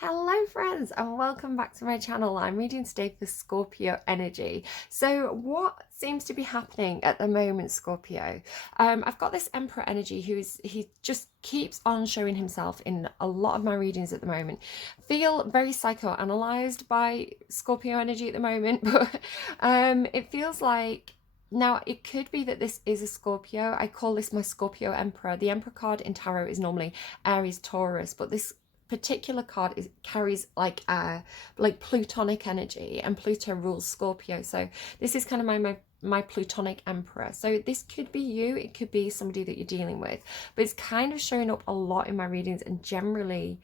Hello friends and welcome back to my channel. I'm reading today for Scorpio energy. So what seems to be happening at the moment, Scorpio? I've got this Emperor energy he just keeps on showing himself in a lot of my readings at the moment. Feel very psychoanalyzed by Scorpio energy at the moment, but it feels like now, it could be that this is a Scorpio. I call this my Scorpio Emperor. The Emperor card in tarot is normally Aries, Taurus, but this particular card carries like Plutonic energy, and Pluto rules Scorpio. So this is kind of my Plutonic Emperor. So this could be you, it could be somebody that you're dealing with, but it's kind of showing up a lot in my readings and generally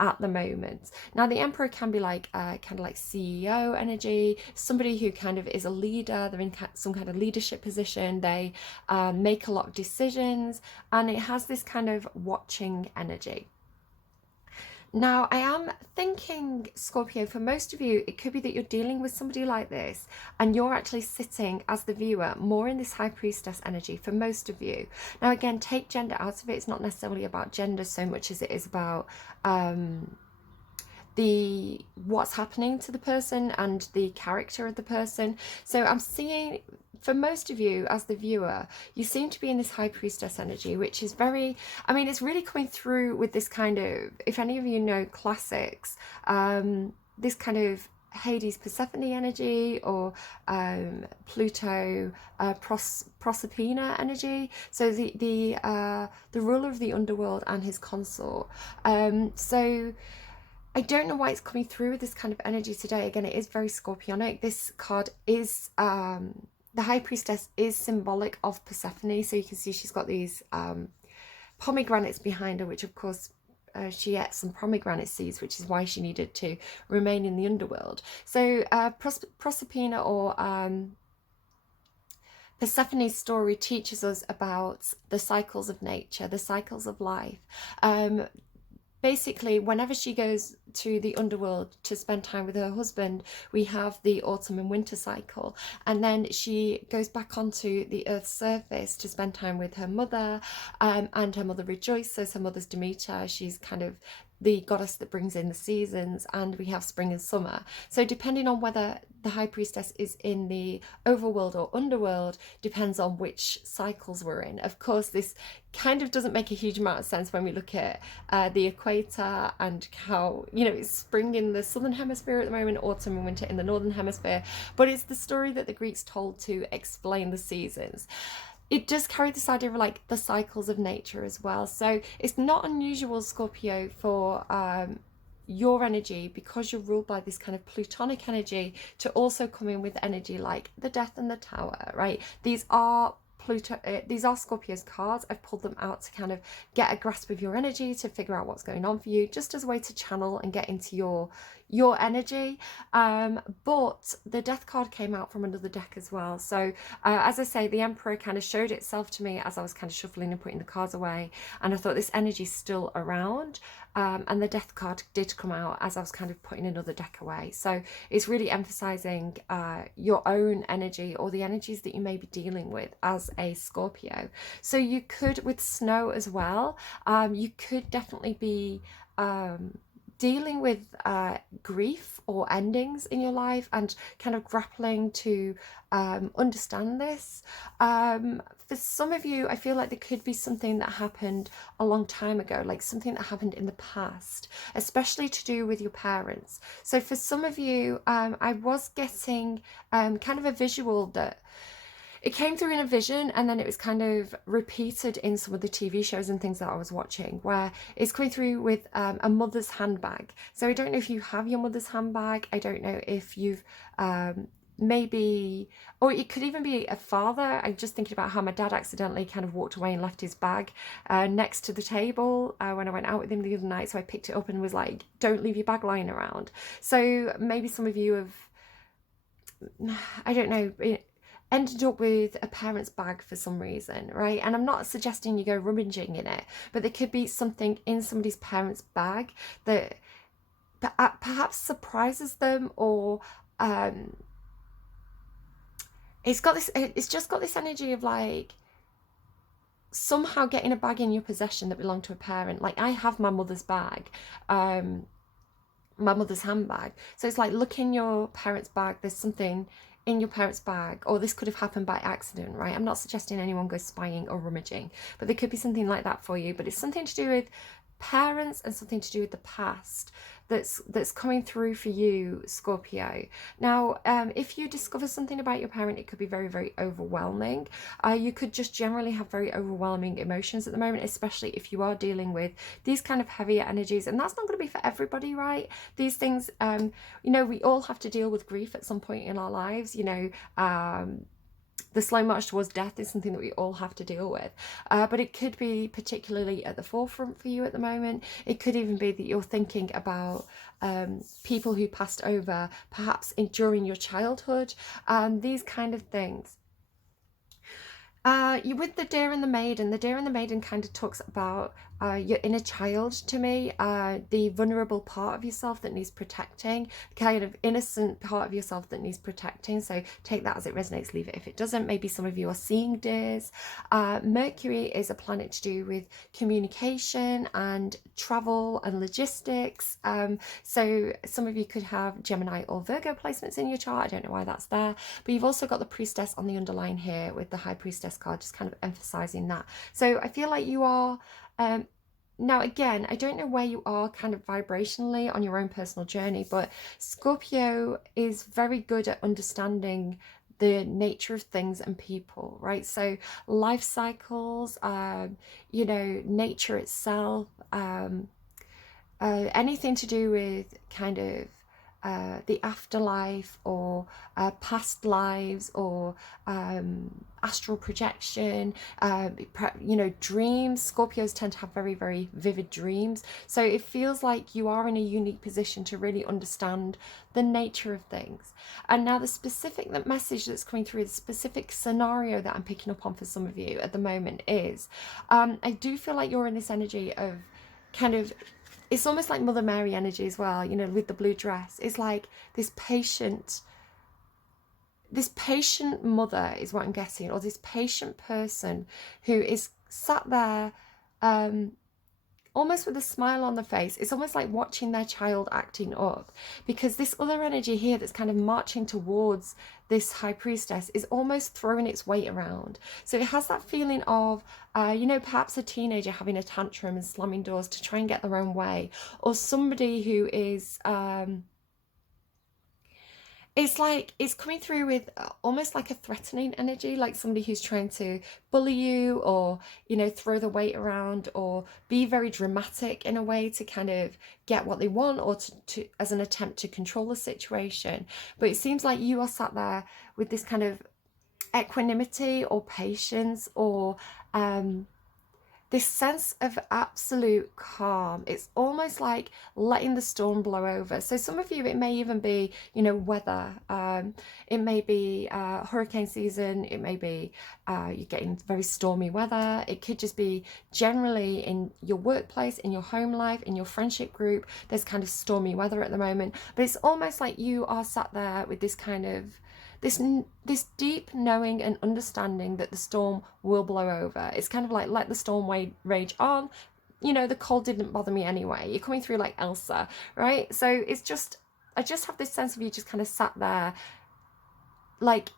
at the moment. Now the Emperor can be like kind of like CEO energy, somebody who kind of is a leader. They're in some kind of leadership position. They make a lot of decisions, and it has this kind of watching energy. Now, I am thinking, Scorpio, for most of you, it could be that you're dealing with somebody like this and you're actually sitting as the viewer more in this High Priestess energy for most of you. Now, again, take gender out of it. It's not necessarily about gender so much as it is about what's happening to the person and the character of the person. So I'm seeing, for most of you as the viewer, you seem to be in this High Priestess energy, which is very, I mean, it's really coming through with this kind of, if any of you know classics, this kind of Hades Persephone energy, or Pluto Proserpina energy. So the ruler of the underworld and his consort. So I don't know why it's coming through with this kind of energy today. Again, it is very Scorpionic. This card is the High Priestess is symbolic of Persephone. So you can see she's got these pomegranates behind her, which of course she ate some pomegranate seeds, which is why she needed to remain in the underworld. So Proserpina, or Persephone's story, teaches us about the cycles of nature, the cycles of life. Basically, whenever she goes to the underworld to spend time with her husband, we have the autumn and winter cycle, and then she goes back onto the earth's surface to spend time with her mother, and her mother rejoices. Her mother's Demeter. She's kind of the goddess that brings in the seasons, and we have spring and summer. So depending on whether the High Priestess is in the overworld or underworld depends on which cycles we're in. Of course, this kind of doesn't make a huge amount of sense when we look at the equator and how, you know, it's spring in the southern hemisphere at the moment, autumn and winter in the northern hemisphere, but it's the story that the Greeks told to explain the seasons. It does carry this idea of like the cycles of nature as well. So it's not unusual, Scorpio, for your energy, because you're ruled by this kind of Plutonic energy, to also come in with energy like the Death and the Tower, right? These are Scorpio's cards. I've pulled them out to kind of get a grasp of your energy, to figure out what's going on for you, just as a way to channel and get into your energy. But the Death card came out from another deck as well. So as I say, the Emperor kind of showed itself to me as I was kind of shuffling and putting the cards away, and I thought this energy's still around. And the Death card did come out as I was kind of putting another deck away. So it's really emphasizing your own energy, or the energies that you may be dealing with as a Scorpio. So you could, with snow as well, you could definitely be dealing with grief or endings in your life, and kind of grappling to understand this. For some of you, I feel like there could be something that happened a long time ago, like something that happened in the past, especially to do with your parents. So for some of you, I was getting kind of a visual that it came through in a vision, and then it was kind of repeated in some of the TV shows and things that I was watching, where it's coming through with a mother's handbag. So I don't know if you have your mother's handbag. I don't know if you've maybe, or it could even be a father. I'm just thinking about how my dad accidentally kind of walked away and left his bag next to the table when I went out with him the other night. So I picked it up and was like, don't leave your bag lying around. So maybe some of you have, I don't know, ended up with a parent's bag for some reason, right? And I'm not suggesting you go rummaging in it, but there could be something in somebody's parent's bag that perhaps surprises them, or it's just got this energy of like somehow getting a bag in your possession that belonged to a parent. Like I have my mother's bag, my mother's handbag. So it's like, look in your parents' bag, there's something in your parents' bag, or this could have happened by accident, right? I'm not suggesting anyone goes spying or rummaging, but there could be something like that for you. But it's something to do with parents and something to do with the past that's coming through for you, Scorpio. Now, if you discover something about your parent, it could be very, very overwhelming. You could just generally have very overwhelming emotions at the moment, especially if you are dealing with these kind of heavier energies. And that's not going to be for everybody, right? These things, you know, we all have to deal with grief at some point in our lives, you know. The slow march towards death is something that we all have to deal with, but it could be particularly at the forefront for you at the moment. It could even be that you're thinking about people who passed over perhaps during your childhood, these kind of things. You with the Deer and the Maiden. The Deer and the Maiden kind of talks about your inner child to me, the vulnerable part of yourself that needs protecting, kind of innocent part of yourself that needs protecting. So take that as it resonates, leave it if it doesn't. Maybe some of you are seeing deers. Mercury is a planet to do with communication and travel and logistics. So some of you could have Gemini or Virgo placements in your chart. I don't know why that's there, but you've also got the Priestess on the underline here with the High Priestess card, just kind of emphasizing that. So I feel like you are now again, I don't know where you are kind of vibrationally on your own personal journey, but Scorpio is very good at understanding the nature of things and people, right? So life cycles, you know, nature itself, anything to do with kind of the afterlife, or past lives, or astral projection, you know, dreams. Scorpios tend to have very, very vivid dreams. So it feels like you are in a unique position to really understand the nature of things. And now the specific message that's coming through, the specific scenario that I'm picking up on for some of you at the moment is, I do feel like you're in this energy of kind of, it's almost like Mother Mary energy as well, you know, with the blue dress. It's like this patient mother is what I'm getting, or this patient person who is sat there almost with a smile on the face. It's almost like watching their child acting up, because this other energy here that's kind of marching towards this High Priestess is almost throwing its weight around. So it has that feeling of, you know, perhaps a teenager having a tantrum and slamming doors to try and get their own way, or somebody who is, it's like it's coming through with almost like a threatening energy, like somebody who's trying to bully you, or, you know, throw the weight around, or be very dramatic in a way to kind of get what they want, or to as an attempt to control the situation. But it seems like you are sat there with this kind of equanimity or patience, or this sense of absolute calm. It's almost like letting the storm blow over. So some of you, it may even be, you know, weather. It may be hurricane season. It may be you're getting very stormy weather. It could just be generally in your workplace, in your home life, in your friendship group. There's kind of stormy weather at the moment. But it's almost like you are sat there with this kind of this deep knowing and understanding that the storm will blow over. It's kind of like, let the storm rage on. You know, the cold didn't bother me anyway. You're coming through like Elsa, right? So it's just, I just have this sense of you just kind of sat there, like,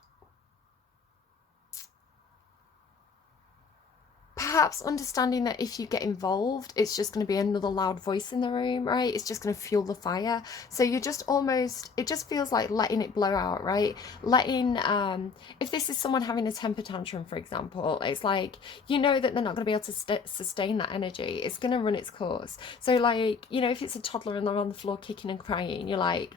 perhaps understanding that if you get involved, it's just going to be another loud voice in the room, right? It's just going to fuel the fire. So you're just almost, it just feels like letting it blow out, right? Letting, if this is someone having a temper tantrum, for example, it's like, you know that they're not going to be able to sustain that energy. It's going to run its course. So like, you know, if it's a toddler and they're on the floor kicking and crying, you're like,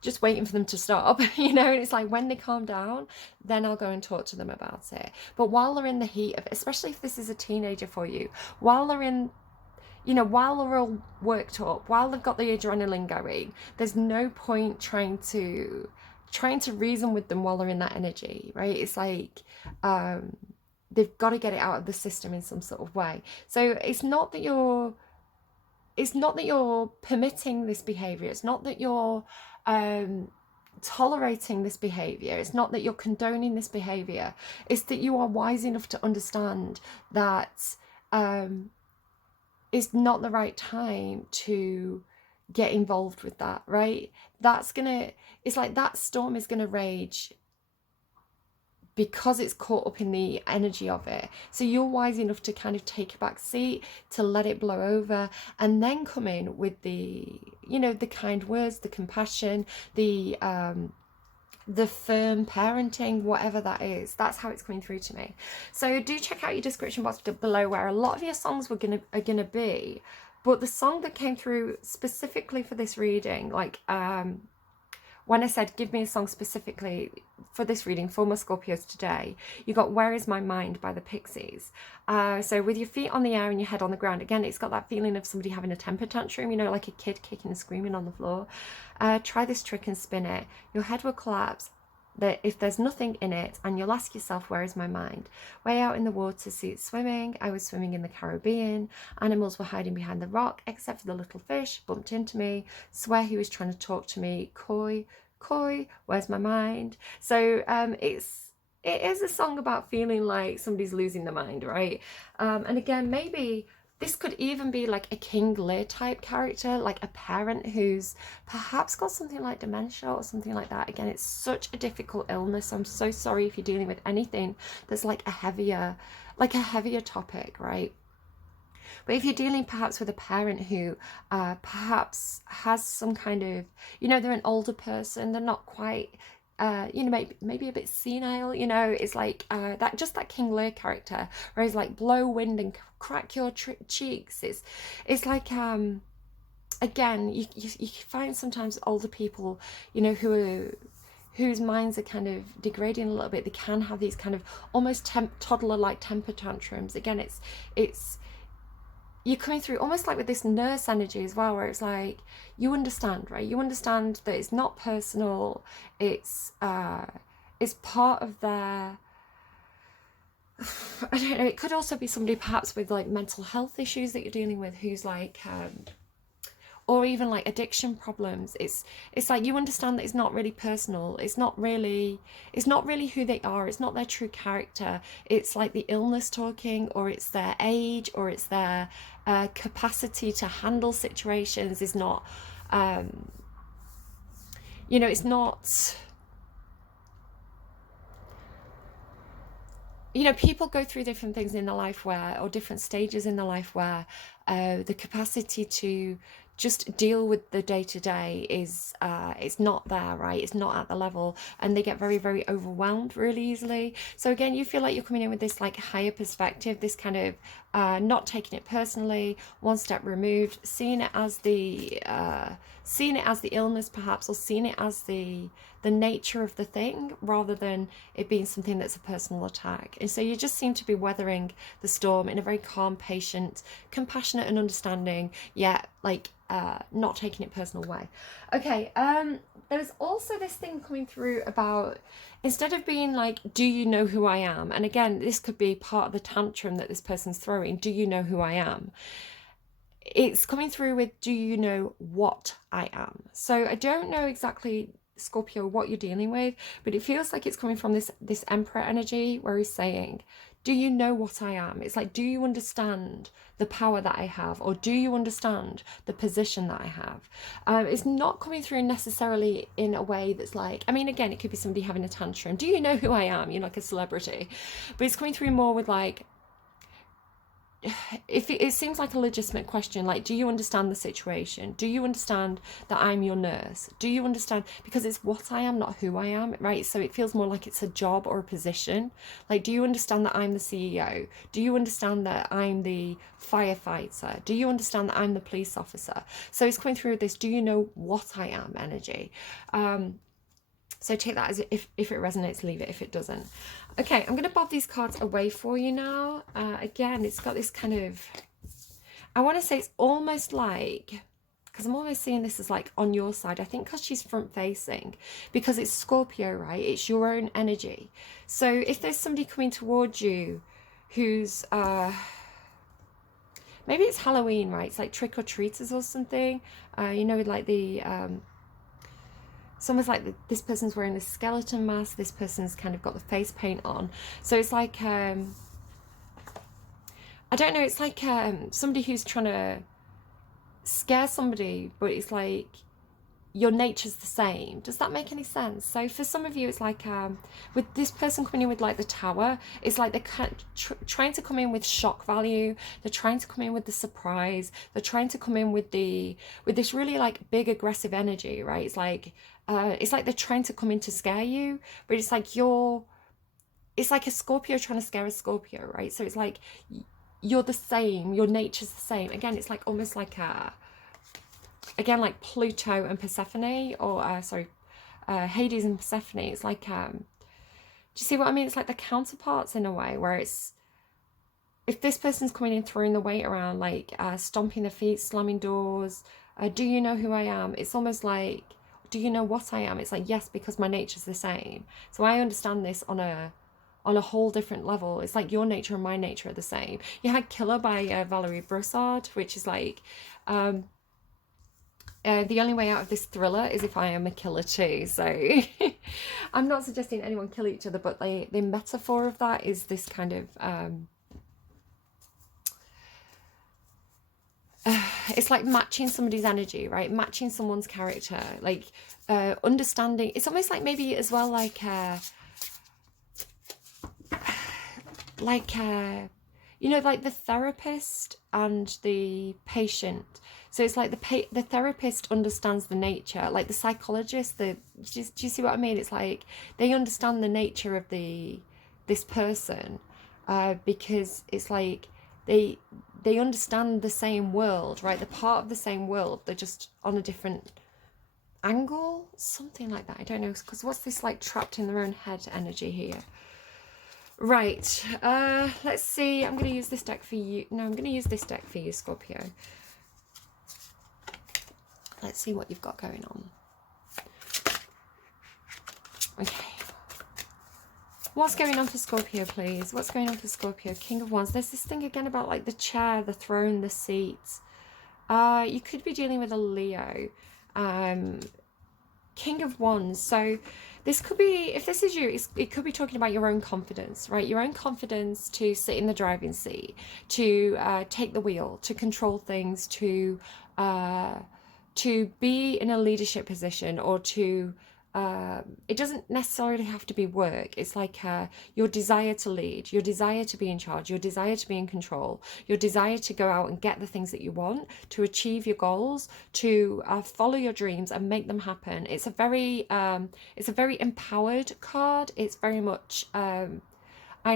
just waiting for them to stop, you know, and it's like, when they calm down, then I'll go and talk to them about it. But while they're in the heat of, especially if this is a teenager for you, while they're in, you know, while they're all worked up, while they've got the adrenaline going, there's no point trying to reason with them while they're in that energy, right? It's like, they've got to get it out of the system in some sort of way. So it's not that you're permitting this behavior. It's not that you're tolerating this behavior. It's not that you're condoning this behavior. It's that you are wise enough to understand that it's not the right time to get involved with that, right? It's like that storm is gonna rage because it's caught up in the energy of it. So you're wise enough to kind of take a back seat, to let it blow over, and then come in with the, you know, the kind words, the compassion, the firm parenting, whatever that is. That's how it's coming through to me. So do check out your description box below where a lot of your songs are gonna be. But the song that came through specifically for this reading, like when I said give me a song specifically for this reading for my Scorpios today, you got Where Is My Mind by the Pixies. So with your feet on the air and your head on the ground, again, it's got that feeling of somebody having a temper tantrum, you know, like a kid kicking and screaming on the floor. Try this trick and spin it. Your head will collapse if there's nothing in it, and you'll ask yourself, where is my mind? Way out in the water, see it swimming. I was swimming in the Caribbean. Animals were hiding behind the rock, except for the little fish bumped into me. Swear he was trying to talk to me. Coy, coy, where's my mind? So it is a song about feeling like somebody's losing their mind, right? And again, maybe this could even be like a King Lear type character, like a parent who's perhaps got something like dementia or something like that. Again, it's such a difficult illness. I'm so sorry if you're dealing with anything that's like a heavier topic, right? But if you're dealing perhaps with a parent who perhaps has some kind of, you know, they're an older person, they're not quite, you know, maybe a bit senile, you know, it's like that King Lear character where he's like blow wind and crack your cheeks. It's like again, you find sometimes older people, you know, whose minds are kind of degrading a little bit. They can have these kind of almost toddler-like temper tantrums. Again, it's you're coming through almost like with this nurse energy as well, where it's like you understand, right? You understand that it's not personal. It's part of their, I don't know, it could also be somebody perhaps with like mental health issues that you're dealing with, who's like or even like addiction problems. It's like you understand that it's not really personal. It's not really who they are. It's not their true character. It's like the illness talking, or it's their age, or it's their capacity to handle situations is not, you know, it's not, you know, people go through different things in their life where, or different stages in their life where the capacity to just deal with the day-to-day is it's not there, right? It's not at the level, and they get very, very overwhelmed really easily. So again, you feel like you're coming in with this like higher perspective, this kind of not taking it personally, one step removed, seeing it as the illness perhaps, or seeing it as the nature of the thing, rather than it being something that's a personal attack. And so you just seem to be weathering the storm in a very calm, patient, compassionate and understanding, yet like not taking it personal way. Okay, there's also this thing coming through about, instead of being like, do you know who I am? And again, this could be part of the tantrum that this person's throwing. Do you know who I am? It's coming through with, do you know what I am? So I don't know exactly, Scorpio, what you're dealing with, but it feels like it's coming from this Emperor energy where he's saying, do you know what I am? It's like, do you understand the power that I have, or do you understand the position that I have? It's not coming through necessarily in a way that's like, I mean, again, it could be somebody having a tantrum. Do you know who I am? You're like a celebrity. But it's coming through more with like, if it seems like a legitimate question, like, do you understand the situation? Do you understand that I'm your nurse? Do you understand? Because it's what I am, not who I am, right? So it feels more like it's a job or a position. Like, do you understand that I'm the CEO? Do you understand that I'm the firefighter? Do you understand that I'm the police officer? So it's coming through this, do you know what I am energy? So take that as if it resonates, leave it if it doesn't. Okay, I'm going to bob these cards away for you now. Again, it's got this kind of, I want to say it's almost like, because I'm almost seeing this as like on your side. I think because she's front facing, because it's Scorpio, right? It's your own energy. So if there's somebody coming towards you who's, maybe it's Halloween, right? It's like trick or treaters or something. You know, like the, it's almost like this person's wearing this skeleton mask, this person's kind of got the face paint on. So it's like, I don't know, it's like somebody who's trying to scare somebody, but it's like your nature's the same. Does that make any sense? So for some of you, it's like with this person coming in with like the tower, it's like they're trying to come in with shock value. They're trying to come in with the surprise. They're trying to come in with this really like big aggressive energy, right? It's like they're trying to come in to scare you, but it's like it's like a Scorpio trying to scare a Scorpio, right? So it's like you're the same. Your nature's the same. Again, it's like almost like again, like Pluto and Persephone, or Hades and Persephone. It's like, do you see what I mean? It's like the counterparts in a way, where it's, if this person's coming in throwing the weight around, like stomping their feet, slamming doors, do you know who I am? It's almost like, do you know what I am? It's like, yes, because my nature's the same. So I understand this on a whole different level. It's like your nature and my nature are the same. You had Killer by Valerie Broussard, which is like, the only way out of this thriller is if I am a killer too. So I'm not suggesting anyone kill each other, but the metaphor of that is this kind of it's like matching somebody's energy, right? Matching someone's character, like understanding. It's almost like maybe as well like you know, like the therapist and the patient. So it's like the therapist understands the nature, like the psychologist. Do you see what I mean? It's like they understand the nature of this person, because it's like they understand the same world, right? They're part of the same world. They're just on a different angle, something like that. I don't know, because what's this like trapped in their own head energy here? Right, let's see. I'm going to use this deck for you. No, I'm going to use this deck for you, Scorpio. Let's see what you've got going on. Okay. What's going on for Scorpio, please? What's going on for Scorpio? King of Wands. There's this thing again about like the chair, the throne, the seats. You could be dealing with a Leo. King of Wands. So this could be, if this is you, it could be talking about your own confidence, right? Your own confidence to sit in the driving seat, to take the wheel, to control things, to be in a leadership position, or to it doesn't necessarily have to be work. It's like your desire to lead, your desire to be in charge, your desire to be in control, your desire to go out and get the things that you want, to achieve your goals, to follow your dreams and make them happen. It's a very empowered card. It's very much I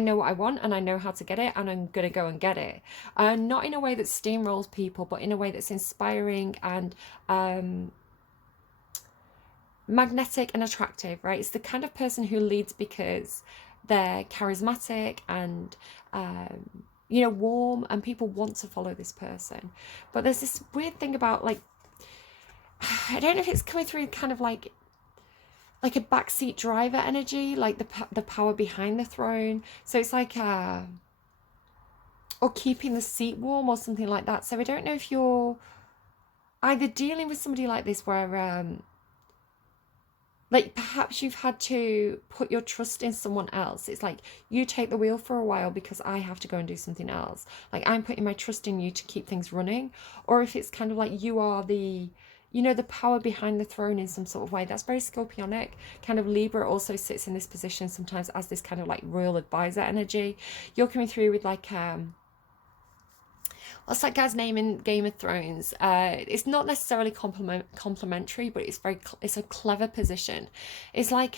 know what I want and I know how to get it, and I'm going to go and get it. Not in a way that steamrolls people, but in a way that's inspiring and magnetic and attractive, right? It's the kind of person who leads because they're charismatic and you know, warm, and people want to follow this person. But there's this weird thing about, like, I don't know if it's coming through kind of like a backseat driver energy, like the power behind the throne. So it's like or keeping the seat warm or something like that. So I don't know if you're either dealing with somebody like this where like perhaps you've had to put your trust in someone else. It's like, you take the wheel for a while because I have to go and do something else. Like, I'm putting my trust in you to keep things running. Or if it's kind of like you are the, you know, the power behind the throne in some sort of way. That's very Scorpionic. Kind of Libra also sits in this position sometimes as this kind of like royal advisor energy. You're coming through with like what's that guy's name in Game of Thrones? It's not necessarily complimentary, but it's a clever position. It's like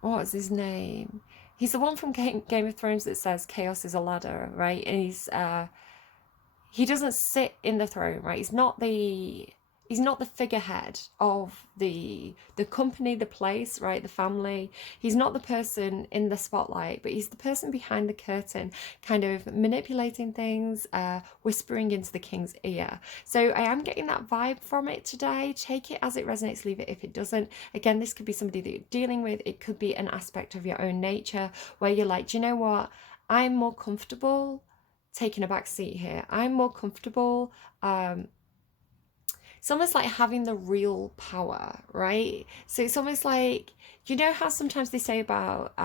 what's his name? He's the one from Game of Thrones that says chaos is a ladder, right? And he doesn't sit in the throne, right? He's not the figurehead of the company, the place, right? The family. He's not the person in the spotlight, but he's the person behind the curtain, kind of manipulating things, whispering into the king's ear. So I am getting that vibe from it today. Take it as it resonates, leave it if it doesn't. Again, this could be somebody that you're dealing with. It could be an aspect of your own nature where you're like, do you know what? I'm more comfortable taking a back seat here. I'm more comfortable it's almost like having the real power, right? So it's almost like, you know how sometimes they say about,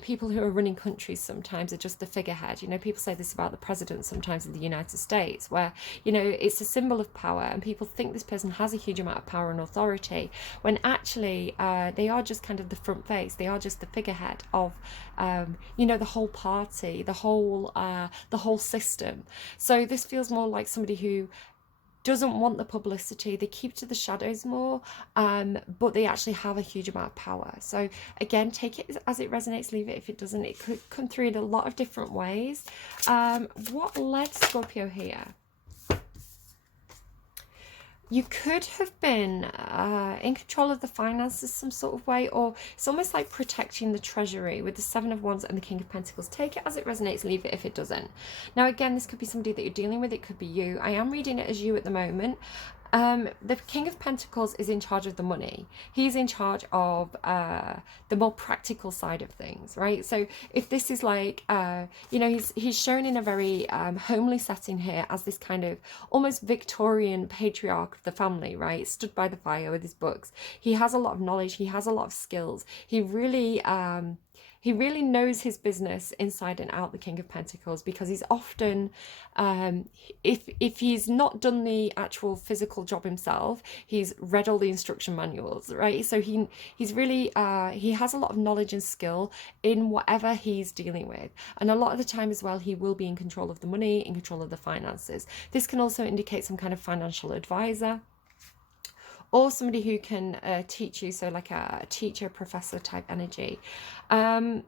people who are running countries sometimes are just the figurehead. People say this about the president sometimes in the United States, where, it's a symbol of power and people think this person has a huge amount of power and authority, when actually they are just kind of the front face. They are just the figurehead of, the whole party, the whole system. So this feels more like somebody who doesn't want the publicity. They keep to the shadows more, but they actually have a huge amount of power. So again, take it as it resonates, leave it if it doesn't. It could come through in a lot of different ways. What led Scorpio here? You could have been in control of the finances some sort of way, or it's almost like protecting the treasury with the Seven of Wands and the King of Pentacles. Take it as it resonates, leave it if it doesn't. Now, again, this could be somebody that you're dealing with. It could be you. I am reading it as you at the moment. The King of Pentacles is in charge of the money. He's in charge of the more practical side of things, right? So if this is like, he's shown in a very homely setting here as this kind of almost Victorian patriarch of the family, right? Stood by the fire with his books. He has a lot of knowledge. He has a lot of skills. He really knows his business inside and out, the King of Pentacles, because he's often, if he's not done the actual physical job himself, he's read all the instruction manuals, right? So he's really, he has a lot of knowledge and skill in whatever he's dealing with. And a lot of the time as well, he will be in control of the money, in control of the finances. This can also indicate some kind of financial advisor, or somebody who can teach you, so like a teacher, professor type energy. And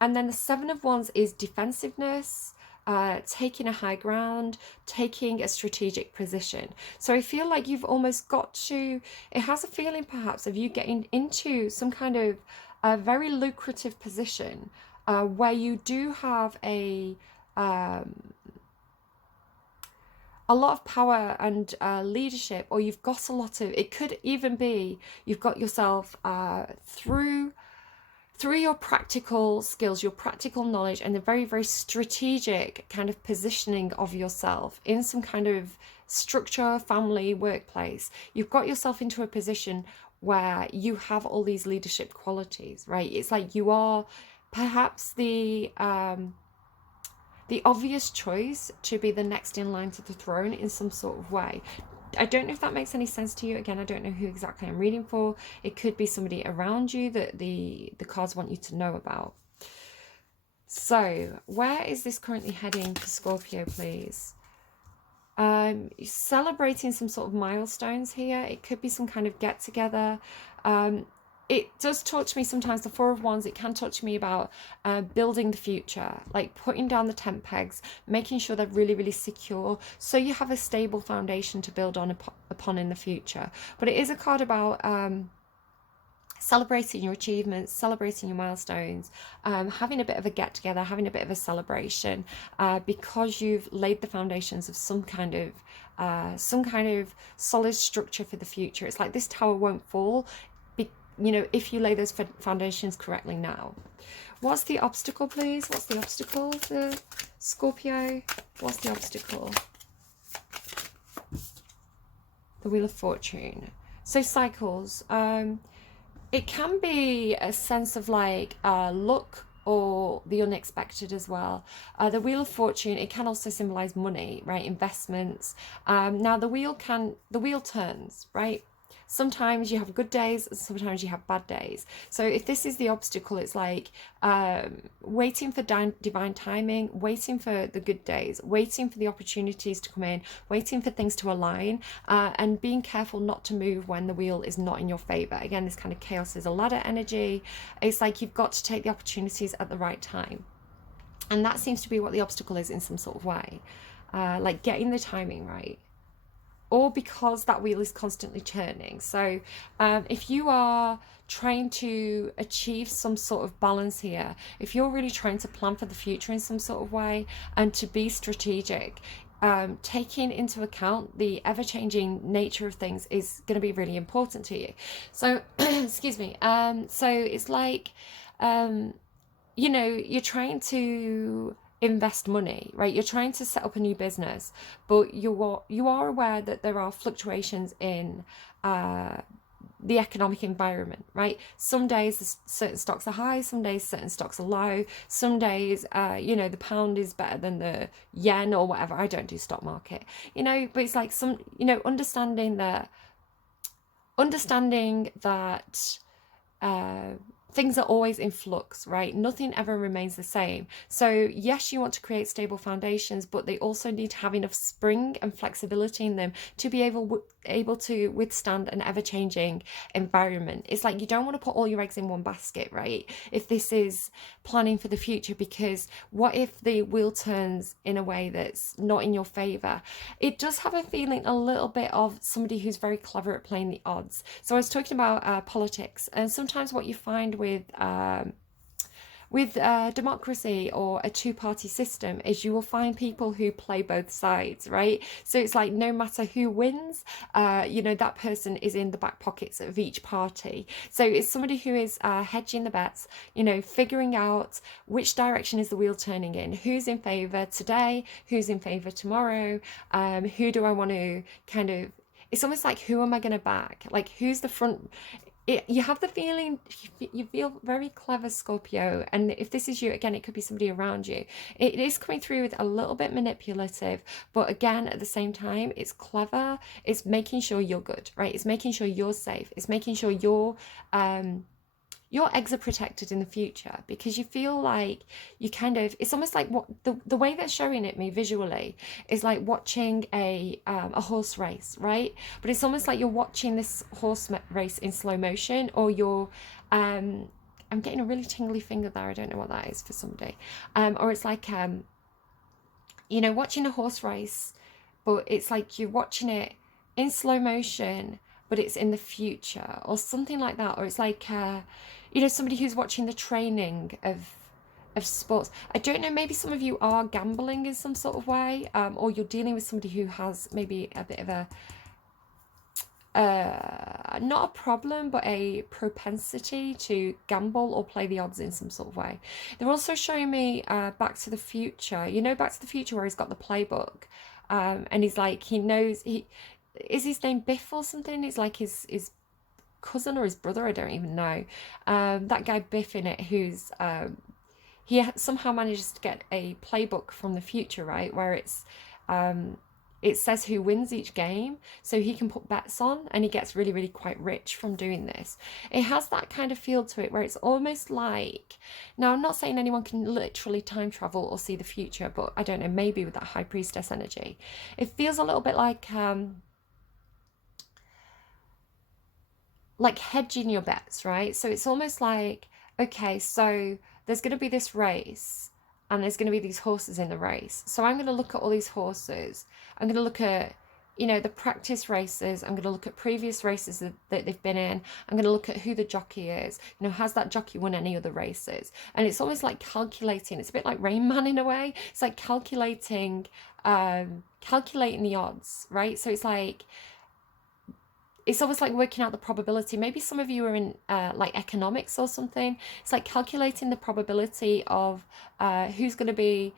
then the Seven of Wands is defensiveness, taking a high ground, taking a strategic position. So I feel like you've almost got to, it has a feeling perhaps of you getting into some kind of a very lucrative position where you do have a lot of power and leadership, or you've got a lot of, it could even be you've got yourself through your practical skills, your practical knowledge, and the very, very strategic kind of positioning of yourself in some kind of structure, family, workplace. You've got yourself into a position where you have all these leadership qualities, right? It's like you are perhaps the obvious choice to be the next in line to the throne in some sort of way. I don't know if that makes any sense to you. Again, I don't know who exactly I'm reading for. It could be somebody around you that the cards want you to know about. So, where is this currently heading for Scorpio, please? Celebrating some sort of milestones here. It could be some kind of get-together. It does talk to me sometimes, the Four of Wands, it can talk to me about building the future, like putting down the tent pegs, making sure they're really, really secure, so you have a stable foundation to build upon in the future. But it is a card about celebrating your achievements, celebrating your milestones, having a bit of a get-together, having a bit of a celebration, because you've laid the foundations of some kind of solid structure for the future. It's like this tower won't fall, if you lay those foundations correctly now. What's the obstacle, please? What's the obstacle for Scorpio? What's the obstacle? The Wheel of Fortune. So cycles. It can be a sense of like luck or the unexpected as well. The Wheel of Fortune, it can also symbolize money, right? Investments. Now the wheel turns, right? Sometimes you have good days, sometimes you have bad days. So if this is the obstacle, it's like waiting for divine timing, waiting for the good days, waiting for the opportunities to come in, waiting for things to align, and being careful not to move when the wheel is not in your favor. Again, this kind of chaos is a ladder energy. It's like you've got to take the opportunities at the right time. And that seems to be what the obstacle is in some sort of way, like getting the timing right. Or because that wheel is constantly churning. So if you are trying to achieve some sort of balance here, if you're really trying to plan for the future in some sort of way and to be strategic, taking into account the ever-changing nature of things is going to be really important to you. So, excuse me. So it's like, you're trying to invest money, right? You're trying to set up a new business, but you are aware that there are fluctuations in the economic environment, right? Some days certain stocks are high, some days certain stocks are low, some days you know, the pound is better than the yen or whatever. I don't do stock market, you know, but it's like some, you know, understanding that things are always in flux, right? Nothing ever remains the same. So yes, you want to create stable foundations, but they also need to have enough spring and flexibility in them to be able to withstand an ever-changing environment. It's like you don't want to put all your eggs in one basket, right? If this is planning for the future, because what if the wheel turns in a way that's not in your favor? It does have a feeling a little bit of somebody who's very clever at playing the odds. So I was talking about politics, and sometimes what you find with democracy or a two-party system is you will find people who play both sides, right? So it's like no matter who wins, you know, that person is in the back pockets of each party. So it's somebody who is hedging the bets, you know, figuring out which direction is the wheel turning in, who's in favor today, who's in favor tomorrow, who do I want to kind of, it's almost like, who am I going to back? Like, who's the front? You have the feeling, you feel very clever, Scorpio. And if this is you, again, it could be somebody around you. It is coming through with a little bit manipulative, but again, at the same time, it's clever. It's making sure you're good, right? It's making sure you're safe. It's making sure your eggs are protected in the future, because you feel like you kind of, it's almost like what the way they're showing it me visually is like watching a horse race, right? But it's almost like you're watching this horse race in slow motion, or you're I'm getting a really tingly finger there. I don't know what that is for somebody. Or it's like you know, watching a horse race, but it's like you're watching it in slow motion, but it's in the future or something like that. Or it's like you know, somebody who's watching the training of sports. I don't know, maybe some of you are gambling in some sort of way, or you're dealing with somebody who has maybe a bit of a not a problem, but a propensity to gamble or play the odds in some sort of way. They're also showing me Back to the Future. You know, Back to the Future, where he's got the playbook, and he's like, he knows, he is his name Biff or something. It's like his cousin or his brother, I don't even know. That guy Biff in it, who's he somehow manages to get a playbook from the future, right, where it's it says who wins each game, so he can put bets on, and he gets really, really quite rich from doing this. It has that kind of feel to it, where it's almost like, now I'm not saying anyone can literally time travel or see the future, but I don't know, maybe with that high priestess energy, it feels a little bit like hedging your bets, right? So it's almost like, okay, so there's going to be this race, and there's going to be these horses in the race. So I'm going to look at all these horses. I'm going to look at, you know, the practice races. I'm going to look at previous races that they've been in. I'm going to look at who the jockey is. You know, has that jockey won any other races? And it's almost like calculating. It's a bit like Rain Man in a way. It's like calculating the odds, right? So it's like, it's almost like working out the probability. Maybe some of you are in like economics or something. It's like calculating the probability of who's going to be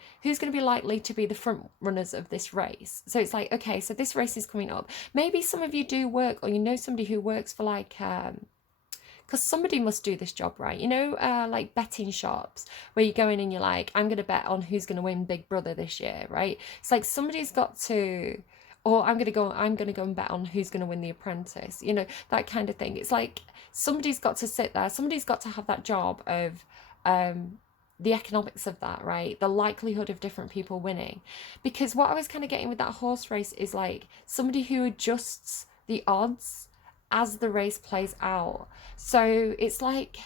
likely to be the front runners of this race. So it's like, okay, so this race is coming up. Maybe some of you do work, or you know somebody who works for like because somebody must do this job, right? You know, like betting shops where you go in and you're like, I'm going to bet on who's going to win Big Brother this year, right? It's like somebody's got to, or I'm gonna go and bet on who's gonna win The Apprentice, you know, that kind of thing. It's like somebody's got to sit there, somebody's got to have that job of the economics of that, right? The likelihood of different people winning. Because what I was kind of getting with that horse race is like somebody who adjusts the odds as the race plays out. So it's like,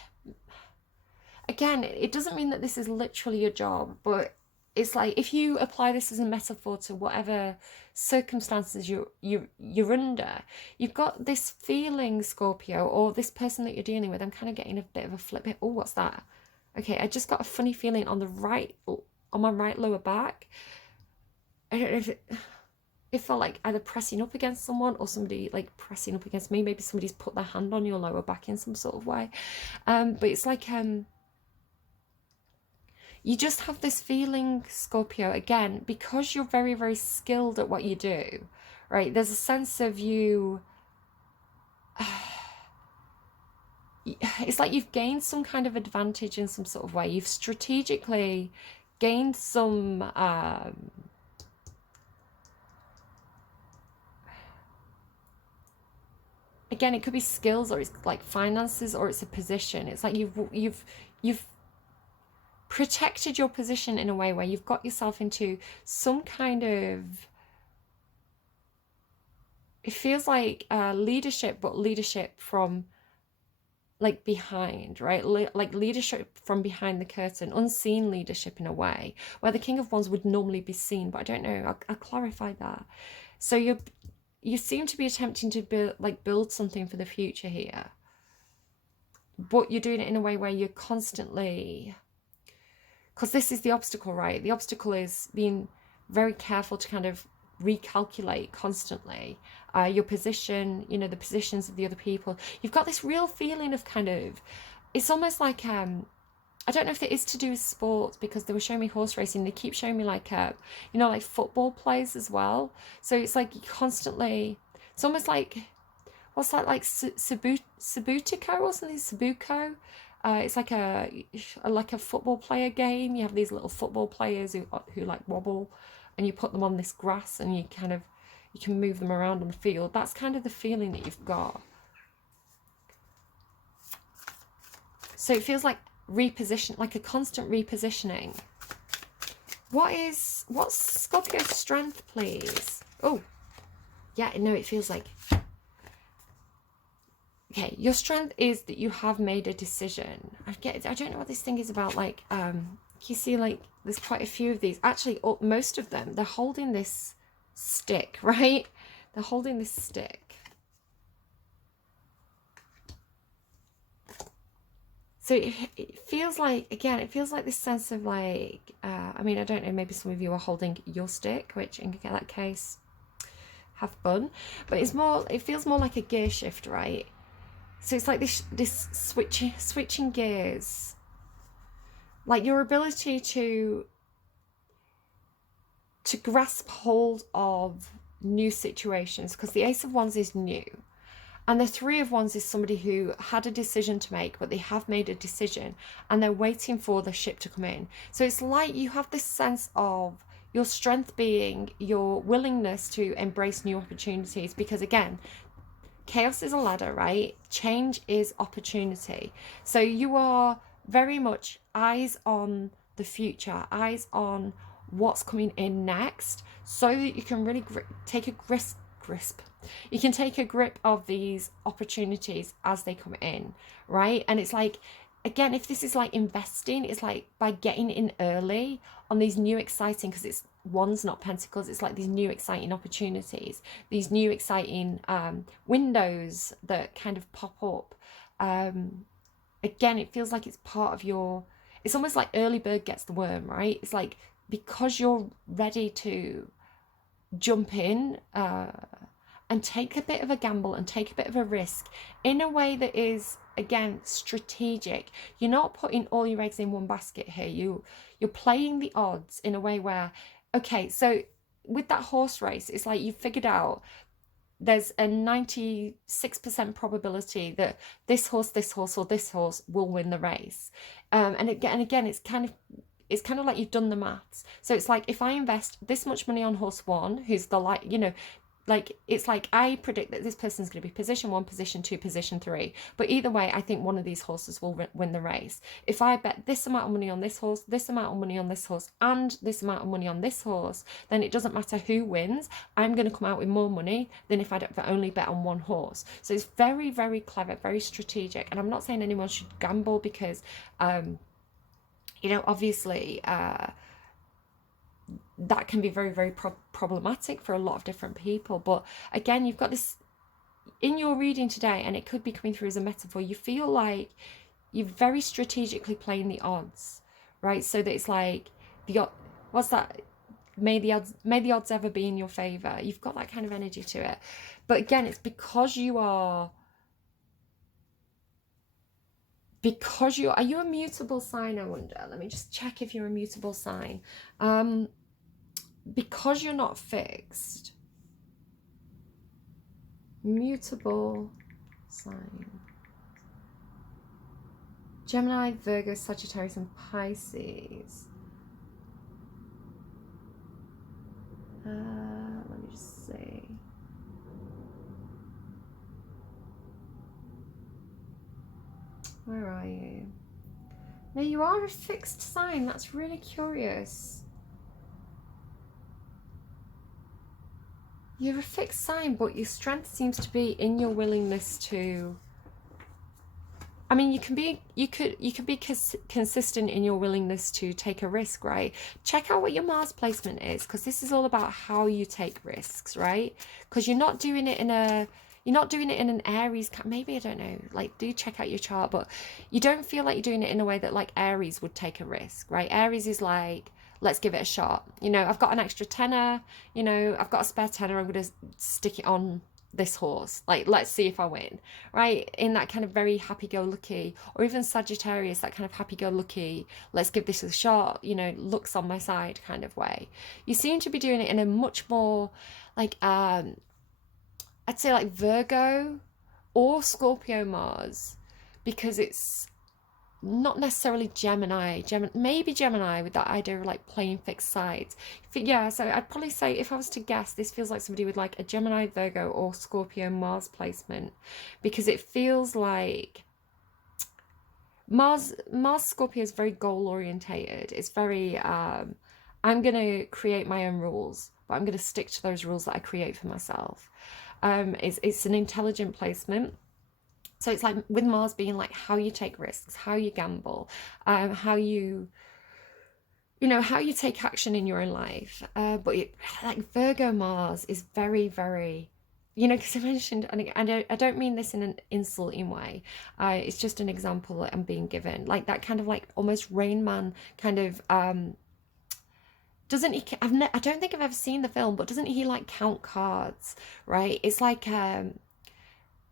again, it doesn't mean that this is literally your job, but it's like, if you apply this as a metaphor to whatever circumstances you're under, you've got this feeling, Scorpio, or this person that you're dealing with. I'm kind of getting a bit of a flip. Oh, what's that? Okay, I just got a funny feeling on my right lower back. I don't know if it felt like either pressing up against someone or somebody like pressing up against me. Maybe somebody's put their hand on your lower back in some sort of way. But it's like you just have this feeling, Scorpio, again, because you're very, very skilled at what you do, right? There's a sense of you, it's like you've gained some kind of advantage in some sort of way. You've strategically gained some, again, it could be skills, or it's like finances, or it's a position. It's like you've protected your position in a way where you've got yourself into some kind of, it feels like leadership, but leadership from like behind, right? Like leadership from behind the curtain, unseen leadership in a way, where the King of Wands would normally be seen, but I don't know, I'll clarify that. So you seem to be attempting to build something for the future here, but you're doing it in a way where you're constantly, because this is the obstacle, right? The obstacle is being very careful to kind of recalculate constantly your position, you know, the positions of the other people. You've got this real feeling of kind of, it's almost like, I don't know if it is to do with sports, because they were showing me horse racing. They keep showing me like, you know, like football players as well. So it's like you constantly, it's almost like, what's that, like Subbutico or something, Subuco? It's like a football player game. You have these little football players who like wobble, and you put them on this grass, and you can move them around on the field. That's kind of the feeling that you've got. So it feels like reposition, like a constant repositioning. What's Scorpio's strength, please? Oh, yeah, no, it feels like, okay, your strength is that you have made a decision. I don't know what this thing is about, like, you see, like, there's quite a few of these. Actually, most of them, they're holding this stick, right? They're holding this stick. So it feels like, again, it feels like this sense of like, I mean, I don't know, maybe some of you are holding your stick, which in that case, have fun. But it feels more like a gear shift, right? So it's like this switching gears. Like your ability to grasp hold of new situations, because the Ace of Wands is new. And the Three of Wands is somebody who had a decision to make, but they have made a decision and they're waiting for the ship to come in. So it's like you have this sense of your strength being your willingness to embrace new opportunities, because again, chaos is a ladder, right? Change is opportunity. So you are very much eyes on the future, eyes on what's coming in next, so that you can really take a grip. You can take a grip of these opportunities as they come in, right? And it's like, again, if this is like investing, it's like by getting in early on these new exciting, because it's Wands, not Pentacles, it's like these new exciting opportunities, these new exciting windows that kind of pop up. Again, it feels like it's part of your, it's almost like early bird gets the worm, right? It's like, because you're ready to jump in and take a bit of a gamble and take a bit of a risk in a way that is, again, strategic. You're not putting all your eggs in one basket here. You're playing the odds in a way where, okay, so with that horse race, it's like you figured out there's a 96% probability that this horse, or this horse will win the race. And again, it's kind of like you've done the maths. So it's like, if I invest this much money on horse 1, who's the, like, you know, like, it's like I predict that this person's going to be position 1, position 2, position 3. But either way, I think one of these horses will win the race. If I bet this amount of money on this horse, this amount of money on this horse, and this amount of money on this horse, then it doesn't matter who wins. I'm going to come out with more money than if I only bet on one horse. So it's very, very clever, very strategic. And I'm not saying anyone should gamble, because, you know, obviously, that can be very, very problematic for a lot of different people. But again, you've got this in your reading today, and it could be coming through as a metaphor. You feel like you're very strategically playing the odds, right? So that it's like, what's that? May the odds ever be in your favor. You've got that kind of energy to it. But again, it's because you are because are you a mutable sign, I wonder? Let me just check if you're a mutable sign. Because you're not fixed, mutable sign. Gemini, Virgo, Sagittarius, and Pisces. Let me just see. Where are you? Now you are a fixed sign. That's really curious. You're a fixed sign, but your strength seems to be in your willingness to. I mean, you can be consistent in your willingness to take a risk, right? Check out what your Mars placement is, because this is all about how you take risks, right? Because you're not doing it in an Aries, maybe, I don't know, like, do check out your chart, but you don't feel like you're doing it in a way that like Aries would take a risk, right? Aries is like, let's give it a shot. You know, I've got an extra tenner, you know, I've got a spare tenner, I'm going to stick it on this horse, like, let's see if I win, right? In that kind of very happy-go-lucky, or even Sagittarius, that kind of happy-go-lucky, let's give this a shot, you know, luck's on my side kind of way. You seem to be doing it in a much more like I'd say like Virgo or Scorpio Mars, because it's not necessarily Gemini, maybe Gemini, with that idea of like playing fixed sides. Yeah, so I'd probably say, if I was to guess, this feels like somebody with like a Gemini, Virgo, or Scorpio Mars placement, because it feels like Mars Scorpio is very goal orientated. It's very I'm gonna create my own rules, but I'm gonna stick to those rules that I create for myself. It's an intelligent placement. So it's like with Mars being like how you take risks, how you gamble, how you take action in your own life. But like Virgo Mars is very, very, you know, because I mentioned, and I don't mean this in an insulting way. It's just an example that I'm being given. Like that kind of like almost Rain Man kind of, doesn't he, I don't think I've ever seen the film, but doesn't he like count cards, right? It's like,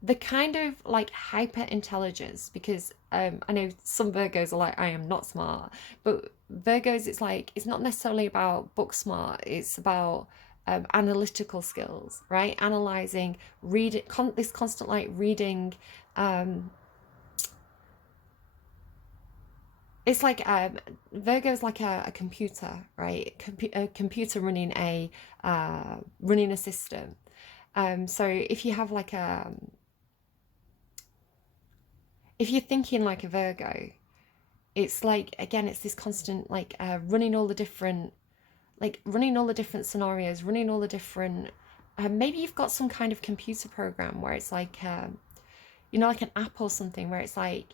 the kind of like hyper intelligence, because I know some Virgos are like, I am not smart, but Virgos, it's like, it's not necessarily about book smart, it's about analytical skills, right? Analyzing, reading, this constant like reading. It's like Virgo's like a computer, right? A computer running a system. So if you have like if you're thinking like a Virgo, it's like, again, it's this constant like running all the different scenarios, running all the different, maybe you've got some kind of computer program where it's like, you know, like an app or something where it's like,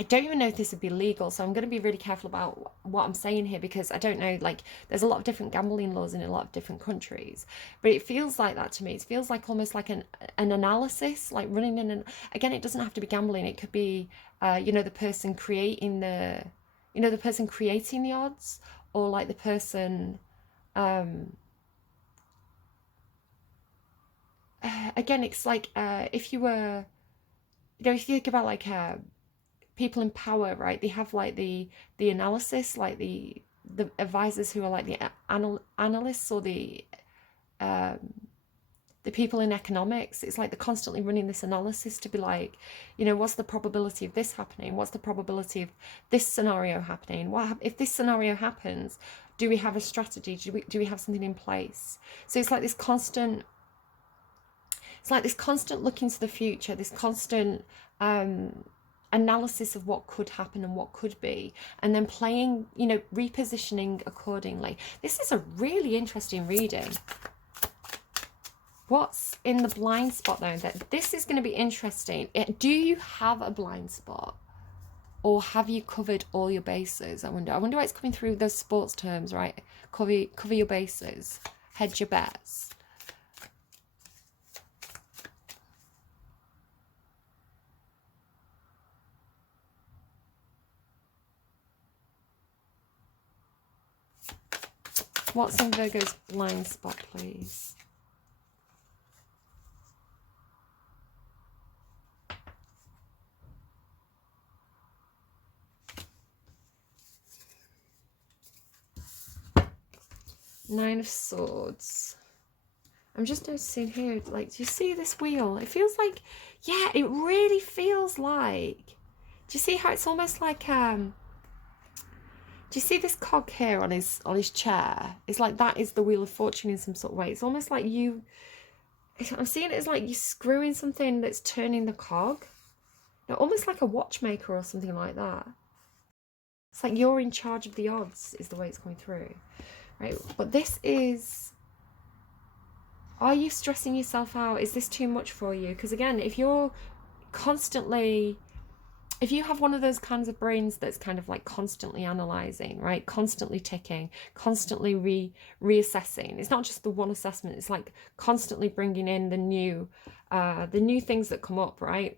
I don't even know if this would be legal, so I'm going to be really careful about what I'm saying here, because I don't know, like, there's a lot of different gambling laws in a lot of different countries, but it feels like that to me. It feels like almost like an analysis, like running in again, it doesn't have to be gambling, it could be, you know, the person creating the odds, or like the person, again, it's like, if you were, you know, if you think about like, people in power, right? They have like the analysis, like the advisors who are like the analysts, or the people in economics. It's like they're constantly running this analysis to be like, you know, what's the probability of this happening? What's the probability of this scenario happening? If this scenario happens? Do we have a strategy? Do we have something in place? So it's like this constant. It's like this constant looking to the future. This constant. Analysis of what could happen and what could be, and then playing, you know, repositioning accordingly. This is a really interesting reading. What's in the blind spot though? That this is going to be interesting. Do you have a blind spot, or have you covered all your bases? I wonder why it's coming through those sports terms, right? Cover your bases, hedge your bets. What's in Virgo's blind spot, please? Nine of Swords. I'm just noticing here, like, do you see this wheel? It feels like, yeah, it really feels like, do you see how it's almost like, do you see this cog here on his chair? It's like that is the Wheel of Fortune in some sort of way. It's almost like I'm seeing it as like you're screwing something that's turning the cog. You know, almost like a watchmaker or something like that. It's like you're in charge of the odds is the way it's coming through, right? But this is, are you stressing yourself out? Is this too much for you? Because again, if you're constantly, if you have one of those kinds of brains that's kind of like constantly analyzing, right? Constantly ticking, constantly reassessing. It's not just the one assessment. It's like constantly bringing in the new things that come up, right?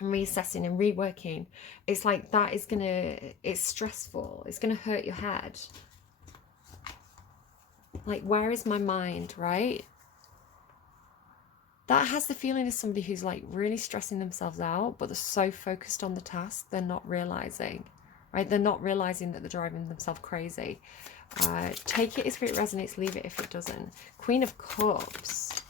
And reassessing and reworking. It's like that is gonna, it's stressful. It's gonna hurt your head. Like, where is my mind, right? That has the feeling of somebody who's like really stressing themselves out, but they're so focused on the task, they're not realizing, right? They're not realizing that they're driving themselves crazy. Take it if it resonates, leave it if it doesn't. Queen of Cups.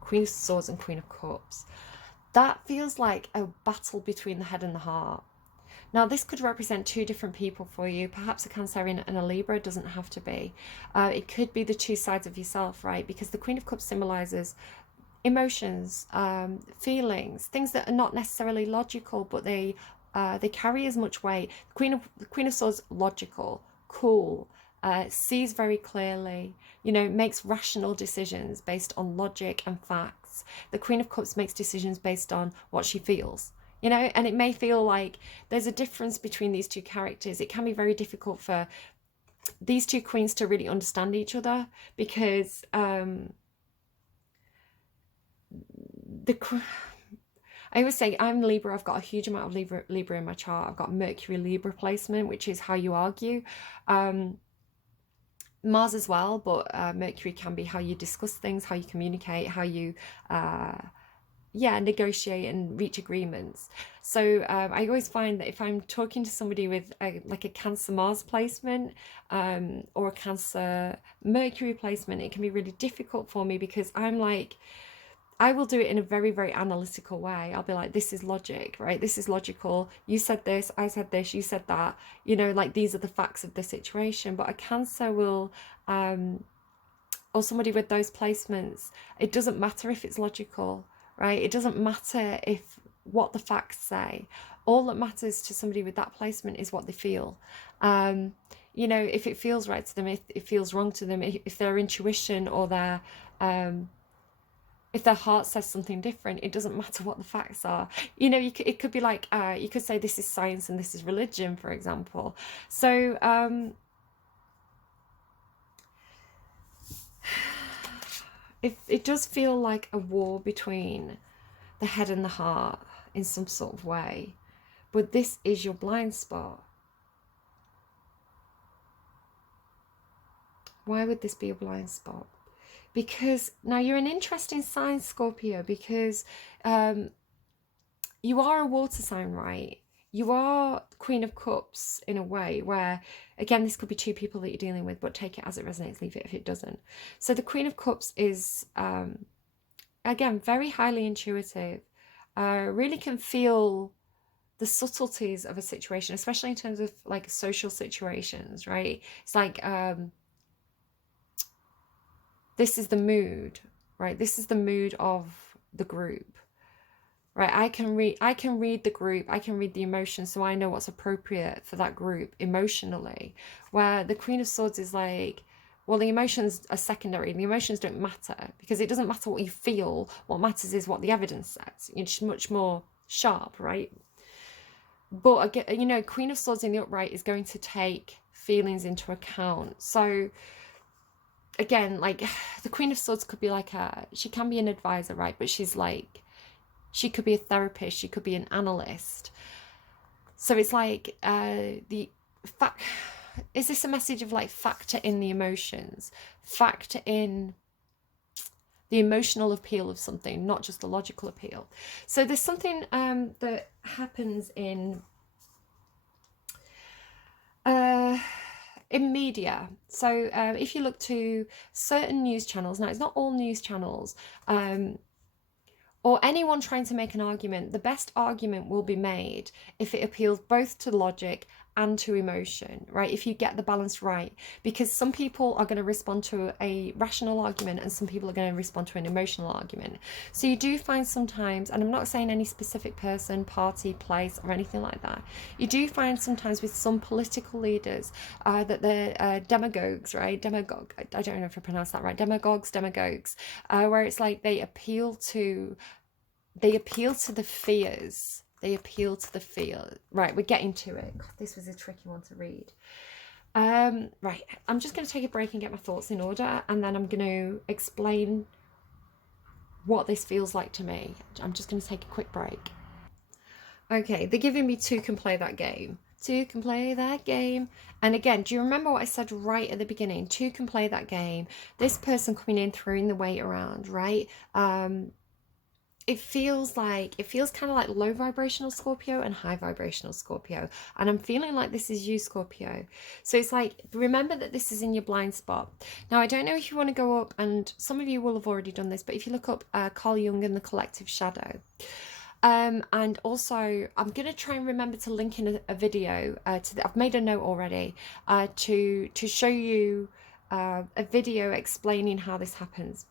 Queen of Swords and Queen of Cups. That feels like a battle between the head and the heart. Now, this could represent two different people for you, perhaps a Cancerian and a Libra. It doesn't have to be. It could be the two sides of yourself, right? Because the Queen of Cups symbolizes emotions, feelings, things that are not necessarily logical, but they carry as much weight. The Queen of Swords, logical, cool, sees very clearly, you know, makes rational decisions based on logic and facts. The Queen of Cups makes decisions based on what she feels. You know, and it may feel like there's a difference between these two characters. It can be very difficult for these two queens to really understand each other because I always say I'm Libra. I've got a huge amount of Libra in my chart. I've got Mercury Libra placement, which is how you argue. Mars as well, but Mercury can be how you discuss things, how you communicate, how you negotiate and reach agreements. So I always find that if I'm talking to somebody with like a Cancer Mars placement or a Cancer Mercury placement, it can be really difficult for me because I'm like, I will do it in a very, very analytical way. I'll be like, this is logic, right? This is logical. You said this, I said this, you said that. You know, like these are the facts of the situation. But a Cancer will, or somebody with those placements, it doesn't matter if it's logical, right? It doesn't matter if what the facts say. All that matters to somebody with that placement is what they feel. You know, if it feels right to them, if it feels wrong to them, if their intuition or their if their heart says something different, it doesn't matter what the facts are. You know, it could be like, you could say this is science and this is religion, for example. So it does feel like a war between the head and the heart in some sort of way. But this is your blind spot. Why would this be a blind spot? Because now you're an interesting sign, Scorpio, because you are a water sign, right? You are Queen of Cups in a way where, again, this could be two people that you're dealing with, but take it as it resonates, leave it if it doesn't. So the Queen of Cups is, again, very highly intuitive, really can feel the subtleties of a situation, especially in terms of like social situations, right? It's like, this is the mood, right? This is the mood of the group, right? I can read the group, I can read the emotions, so I know what's appropriate for that group emotionally. Where the Queen of Swords is like, well, the emotions are secondary. The emotions don't matter because it doesn't matter what you feel. What matters is what the evidence says. It's much more sharp, right? But again, you know, Queen of Swords in the upright is going to take feelings into account. So again, like the Queen of Swords could be like she can be an advisor, right? But she's like, she could be a therapist, she could be an analyst. So it's like is this a message of like factor in the emotions, factor in the emotional appeal of something, not just the logical appeal. So there's something that happens in Uh, in media. So if you look to certain news channels, now it's not all news channels, or anyone trying to make an argument, the best argument will be made if it appeals both to logic and to emotion, right? If you get the balance right, because some people are going to respond to a rational argument and some people are going to respond to an emotional argument. So you do find sometimes, and I'm not saying any specific person, party, place, or anything like that, you do find sometimes with some political leaders that they're demagogues, right? Demagogue, I don't know if I pronounced that right. Demagogues, where it's like they appeal to the fears. They appeal to the fear. Right, we're getting to it. God, this was a tricky one to read. Right, I'm just going to take a break and get my thoughts in order, and then I'm going to explain what this feels like to me. I'm just going to take a quick break. Okay, they're giving me two can play that game. Two can play that game. And again, do you remember what I said right at the beginning? Two can play that game. This person coming in, throwing the weight around, right? It feels kind of like low vibrational Scorpio and high vibrational Scorpio. And I'm feeling like this is you, Scorpio. So it's like, remember that this is in your blind spot. Now, I don't know if you want to go up, and some of you will have already done this, but if you look up Carl Jung and the Collective Shadow. And also, I'm going to try and remember to link in a video I've made a note already to show you a video explaining how this happens.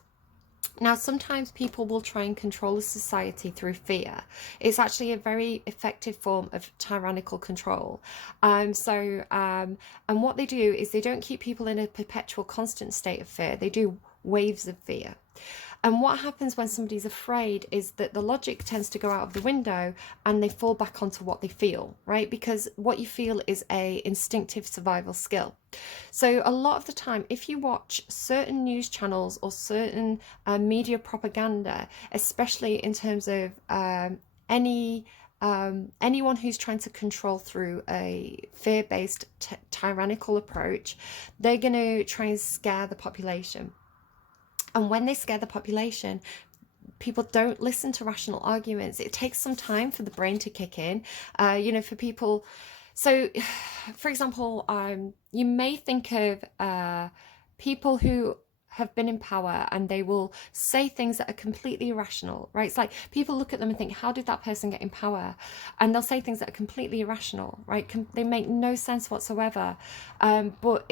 Now, sometimes people will try and control a society through fear. It's actually a very effective form of tyrannical control. And what they do is they don't keep people in a perpetual constant state of fear. They do waves of fear. And what happens when somebody's afraid is that the logic tends to go out of the window and they fall back onto what they feel, right? Because what you feel is a instinctive survival skill. So a lot of the time, if you watch certain news channels or certain media propaganda, especially in terms of anyone who's trying to control through a fear-based tyrannical approach, they're going to try and scare the population. And when they scare the population, people don't listen to rational arguments. It takes some time for the brain to kick in, for people. So, for example, you may think of people who have been in power and they will say things that are completely irrational, right? It's like people look at them and think, how did that person get in power? And they'll say things that are completely irrational, right? They make no sense whatsoever. But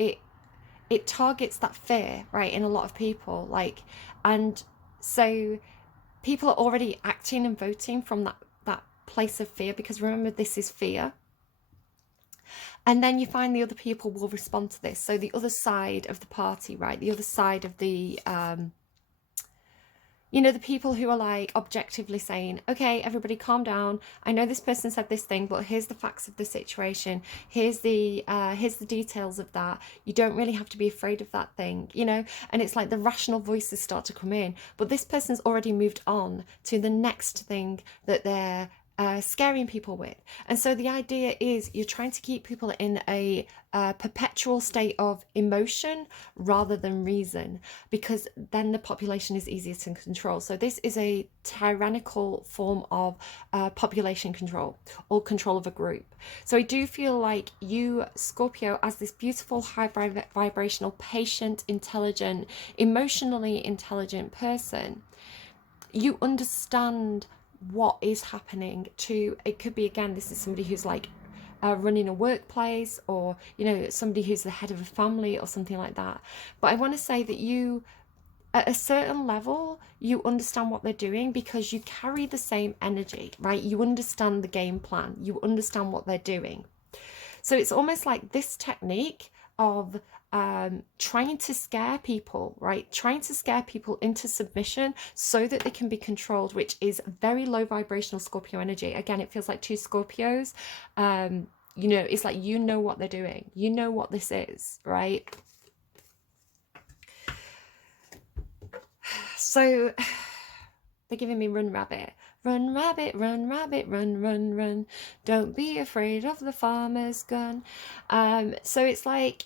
it targets that fear, right, in a lot of people, and so people are already acting and voting from that place of fear, because remember, this is fear. And then you find the other people will respond to this. So the other side of the party, right, the other side of the the people who are like objectively saying, okay, everybody calm down. I know this person said this thing, but here's the facts of the situation. Here's the details of that. You don't really have to be afraid of that thing, and it's like the rational voices start to come in, but this person's already moved on to the next thing that they're scaring people with. And so the idea is you're trying to keep people in a perpetual state of emotion rather than reason, because then the population is easier to control. So this is a tyrannical form of population control, or control of a group. So I do feel like you, Scorpio, as this beautiful high vibrational, patient, intelligent, emotionally intelligent person, you understand what is happening to, it could be, again, this is somebody who's like running a workplace, or somebody who's the head of a family or something like that. But I want to say that you, at a certain level, you understand what they're doing because you carry the same energy, right? You understand the game plan, you understand what they're doing. So it's almost like this technique of trying to scare people, right? Trying to scare people into submission so that they can be controlled, which is very low vibrational Scorpio energy. Again, it feels like two Scorpios. It's like, what they're doing. You know what this is, right? So they're giving me run rabbit. Run rabbit, run rabbit, run, run, run. Don't be afraid of the farmer's gun. So it's like,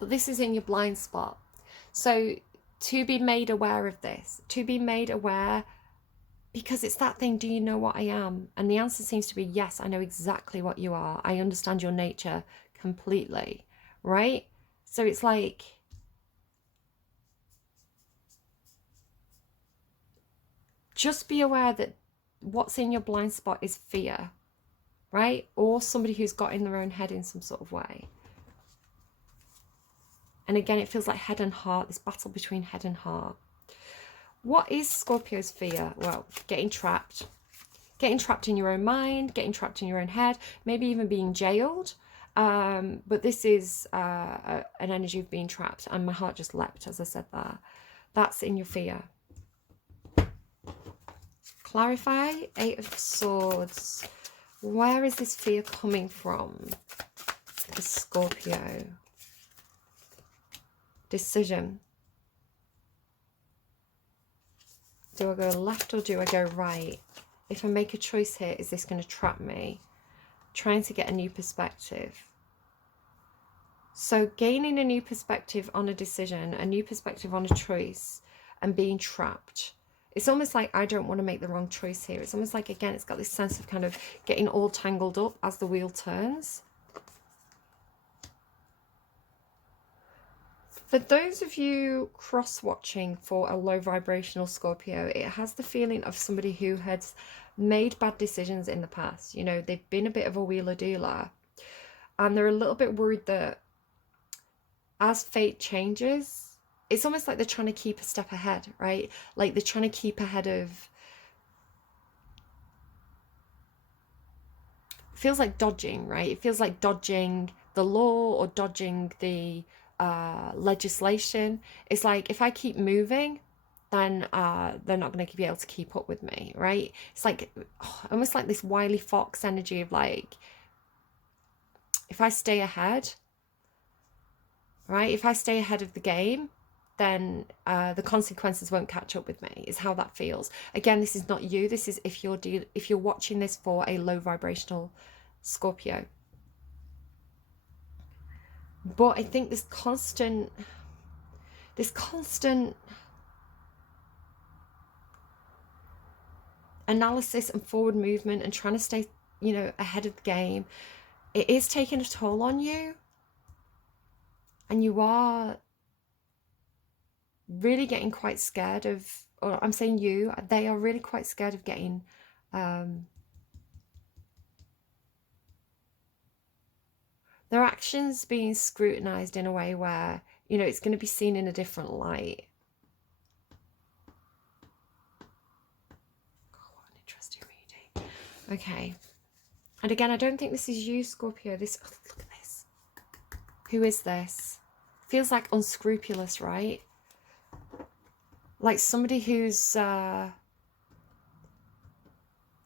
but this is in your blind spot. So to be made aware of this, to be made aware because it's that thing, do you know what I am? And the answer seems to be yes, I know exactly what you are. I understand your nature completely, right? So it's like, just be aware that what's in your blind spot is fear, right? Or somebody who's got in their own head in some sort of way. And again, it feels like head and heart, this battle between head and heart. What is Scorpio's fear? Well, getting trapped. Getting trapped in your own mind, getting trapped in your own head, maybe even being jailed. But this is an energy of being trapped. And my heart just leapt as I said that. That's in your fear. Clarify. 8 of Swords. Where is this fear coming from? The Scorpio. Decision. Do I go left or do I go right? If I make a choice here, is this going to trap me? Trying to get a new perspective. So gaining a new perspective on a decision, a new perspective on a choice, and being trapped. It's almost like I don't want to make the wrong choice here. It's almost like, again, it's got this sense of kind of getting all tangled up as the wheel turns. For those of you cross-watching for a low vibrational Scorpio, it has the feeling of somebody who has made bad decisions in the past. You know, they've been a bit of a wheeler dealer, and they're a little bit worried that as fate changes, it's almost like they're trying to keep a step ahead, right? Like they're trying to keep ahead of, feels like dodging, right? It feels like dodging the law or dodging the legislation. It's like, if I keep moving, then they're not going to be able to keep up with me, right? It's like almost like this wily fox energy of like, if I stay ahead, right? If I stay ahead of the game, then the consequences won't catch up with me, is how that feels. Again, this is not you. This is if you're watching this for a low vibrational Scorpio. But I think this constant analysis and forward movement and trying to stay, you know, ahead of the game, it is taking a toll on you. And you are really getting quite scared of, or I'm saying you, they are really quite scared of getting their actions being scrutinized in a way where, you know, it's going to be seen in a different light. Oh, what an interesting reading. Okay. And again, I don't think this is you, Scorpio. This, oh, look at this. Who is this? Feels like unscrupulous, right? Like somebody who's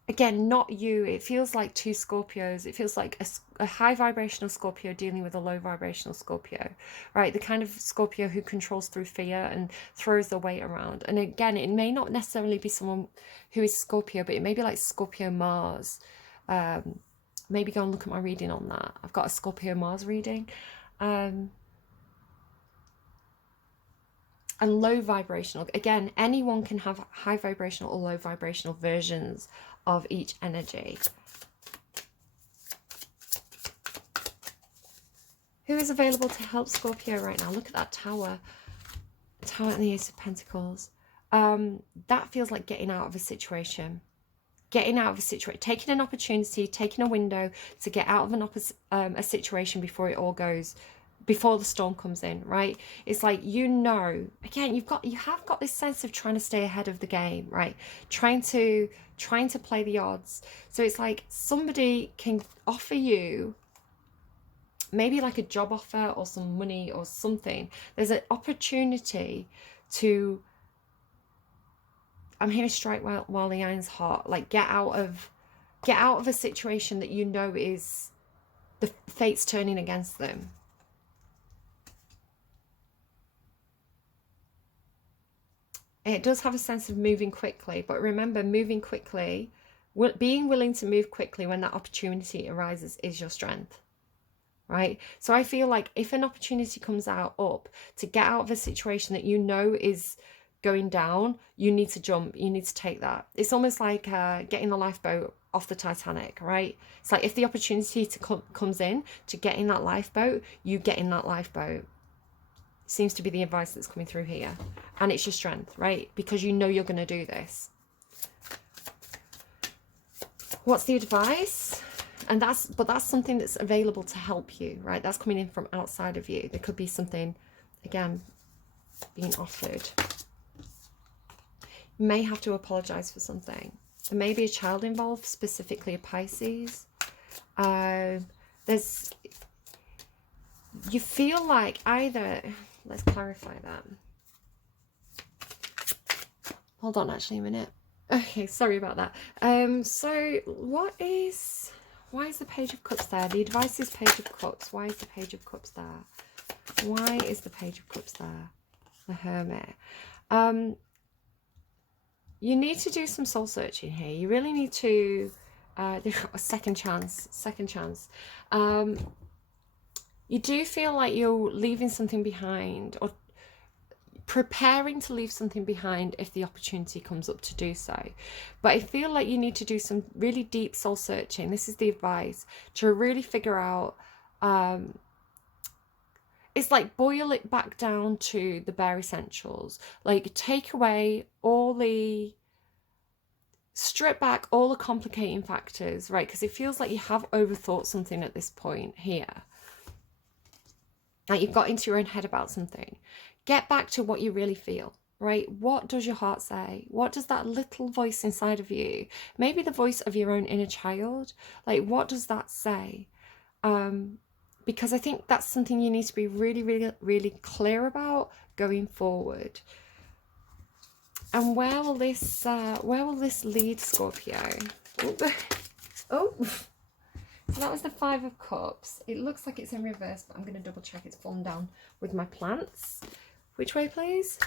again, not you. It feels like two Scorpios. It feels like a high vibrational Scorpio dealing with a low vibrational Scorpio, right? The kind of Scorpio who controls through fear and throws the weight around. And again, it may not necessarily be someone who is Scorpio, but it may be like Scorpio Mars. Maybe go and look at my reading on that. I've got a Scorpio Mars reading. And low vibrational, again, anyone can have high vibrational or low vibrational versions of each energy. Who is available to help Scorpio right now? Look at that tower. Tower and the Ace of Pentacles. That feels like getting out of a situation. Getting out of a situation. Taking an opportunity, taking a window to get out of a situation before it all goes, before the storm comes in, right? It's like, you know, again, you have got this sense of trying to stay ahead of the game, right? Trying to play the odds. So it's like somebody can offer you maybe like a job offer or some money or something. There's an opportunity to, I'm hearing strike while the iron's hot, like get out of a situation that you know is the fate's turning against them. It does have a sense of moving quickly, but remember, moving quickly, being willing to move quickly when that opportunity arises is your strength, right? So I feel like if an opportunity comes up to get out of a situation that you know is going down, you need to jump, you need to take that. It's almost like getting the lifeboat off the Titanic, right? It's like if the opportunity to comes in to get in that lifeboat, you get in that lifeboat. Seems to be the advice that's coming through here. And it's your strength, right? Because you know you're going to do this. What's the advice? And that's something that's available to help you, right? That's coming in from outside of you. There could be something, again, being offered. You may have to apologize for something. There may be a child involved, specifically a Pisces. You feel like either, let's clarify that. Hold on actually a minute. Okay, sorry about that. So why is the Page of Cups there? The advice is Page of Cups. Why is the Page of Cups there? Why is the Page of Cups there? The Hermit. You need to do some soul searching here. You really need to a second chance. You do feel like you're leaving something behind, or preparing to leave something behind if the opportunity comes up to do so. But I feel like you need to do some really deep soul searching. This is the advice, to really figure out, it's like boil it back down to the bare essentials. Like take away all the, strip back all the complicating factors, right? Because it feels like you have overthought something at this point here. Like you've got into your own head about something. Get back to what you really feel, right? What does your heart say? What does that little voice inside of you, maybe the voice of your own inner child, like what does that say? Because I think that's something you need to be really, really, really clear about going forward. And where will this lead, Scorpio? Oh, so that was the Five of Cups. It looks like it's in reverse, but I'm going to double check it's fallen down with my plants. Which way, please?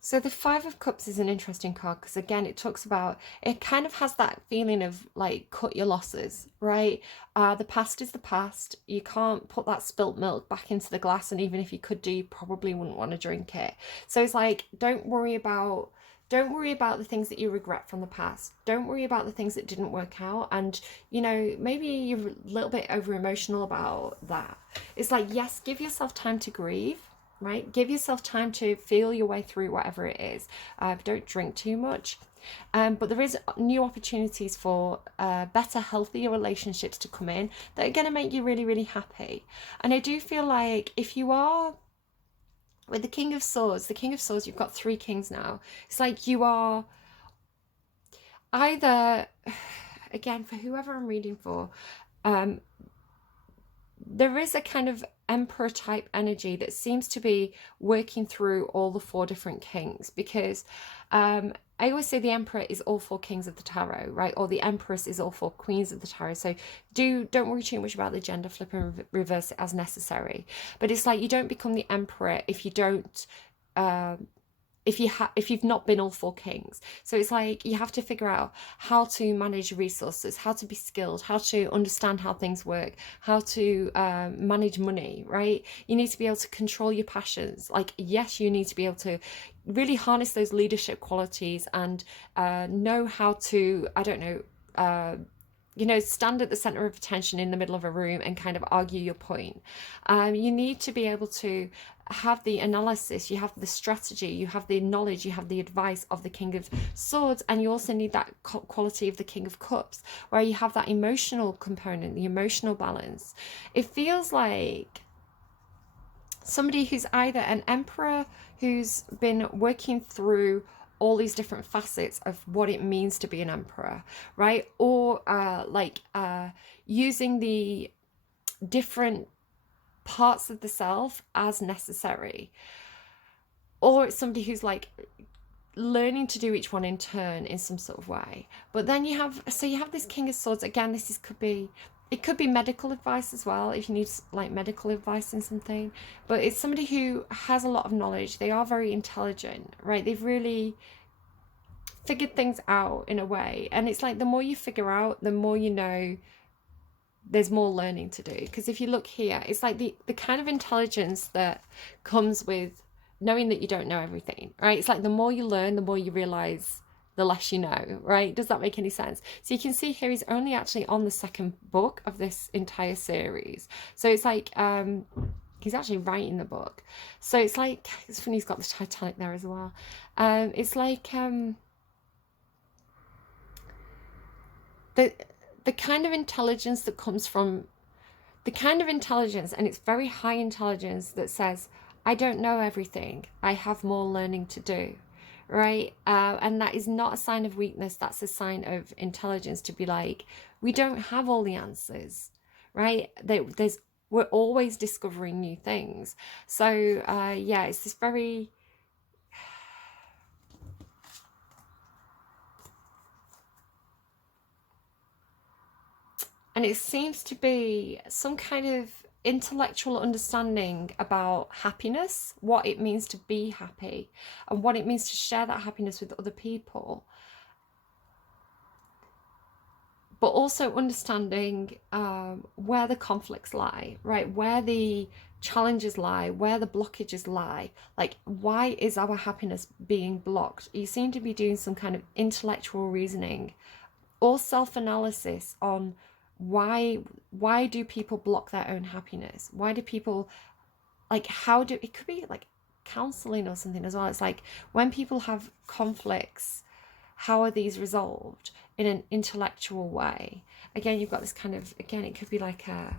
So the Five of Cups is an interesting card because, again, it talks about, it kind of has that feeling of like cut your losses, right? The past is the past. You can't put that spilt milk back into the glass, and even if you could do, you probably wouldn't want to drink it. So it's like, don't worry about the things that you regret from the past. Don't worry about the things that didn't work out. And, you know, maybe you're a little bit over emotional about that. It's like, yes, give yourself time to grieve. Right? Give yourself time to feel your way through whatever it is. Don't drink too much. But there is new opportunities for better, healthier relationships to come in that are going to make you really, really happy. And I do feel like if you are, with the King of Swords, you've got three kings now. It's like you are either, again, for whoever I'm reading for, there is a kind of emperor type energy that seems to be working through all the four different kings, because I always say the emperor is all four kings of the tarot, right? Or the empress is all four queens of the tarot. So don't worry too much about the gender flip and reverse it as necessary. But it's like you don't become the emperor if you don't if you've not been all four kings. So it's like you have to figure out how to manage resources, how to be skilled, how to understand how things work, how to manage money, right? You need to be able to control your passions. Like, yes, you need to be able to really harness those leadership qualities and know how to, I don't know, you know, stand at the center of attention in the middle of a room and kind of argue your point. You need to be able to have the analysis, you have the strategy, you have the knowledge, you have the advice of the King of Swords, and you also need that quality of the King of Cups, where you have that emotional component, the emotional balance. It feels like somebody who's either an emperor who's been working through all these different facets of what it means to be an emperor, right? Or using the different parts of the self as necessary. Or it's somebody who's like learning to do each one in turn in some sort of way. But then you have this King of Swords. Again, it could be medical advice as well, if you need like medical advice in something. But it's somebody who has a lot of knowledge. They are very intelligent, right? They've really, figured things out in a way. And it's like the more you figure out, the more you know there's more learning to do. Because if you look here, it's like the kind of intelligence that comes with knowing that you don't know everything, right? It's like the more you learn, the more you realize the less you know, right? Does that make any sense? So you can see here he's only actually on the second book of this entire series. So it's like he's actually writing the book. So it's like, it's funny he's got the Titanic there as well. It's like the kind of intelligence that comes from the kind of intelligence, and it's very high intelligence, that says, I don't know everything, I have more learning to do, right? And that is not a sign of weakness, that's a sign of intelligence, to be like, we don't have all the answers, right? We're always discovering new things. So yeah, it's this very, and it seems to be some kind of intellectual understanding about happiness, what it means to be happy, and what it means to share that happiness with other people. But also understanding where the conflicts lie, right? Where the challenges lie, where the blockages lie. Like, why is our happiness being blocked? You seem to be doing some kind of intellectual reasoning or self-analysis on why do people block their own happiness? Why do people, like, how do, it could be like counseling or something as well. It's like when people have conflicts, how are these resolved in an intellectual way? Again, you've got this kind of, again, it could be like a,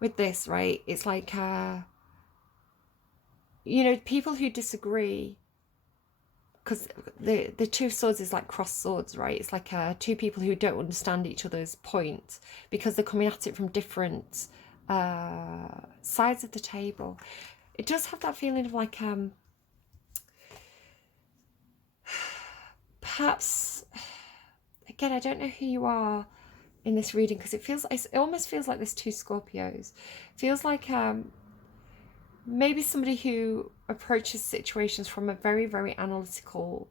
with this, right? It's like you know, people who disagree, because the two swords is like crossed swords, right? It's like two people who don't understand each other's point because they're coming at it from different sides of the table. It does have that feeling of like perhaps, again, I don't know who you are in this reading, because it almost feels like there's two Scorpios. It feels like maybe somebody who approaches situations from a very, very analytical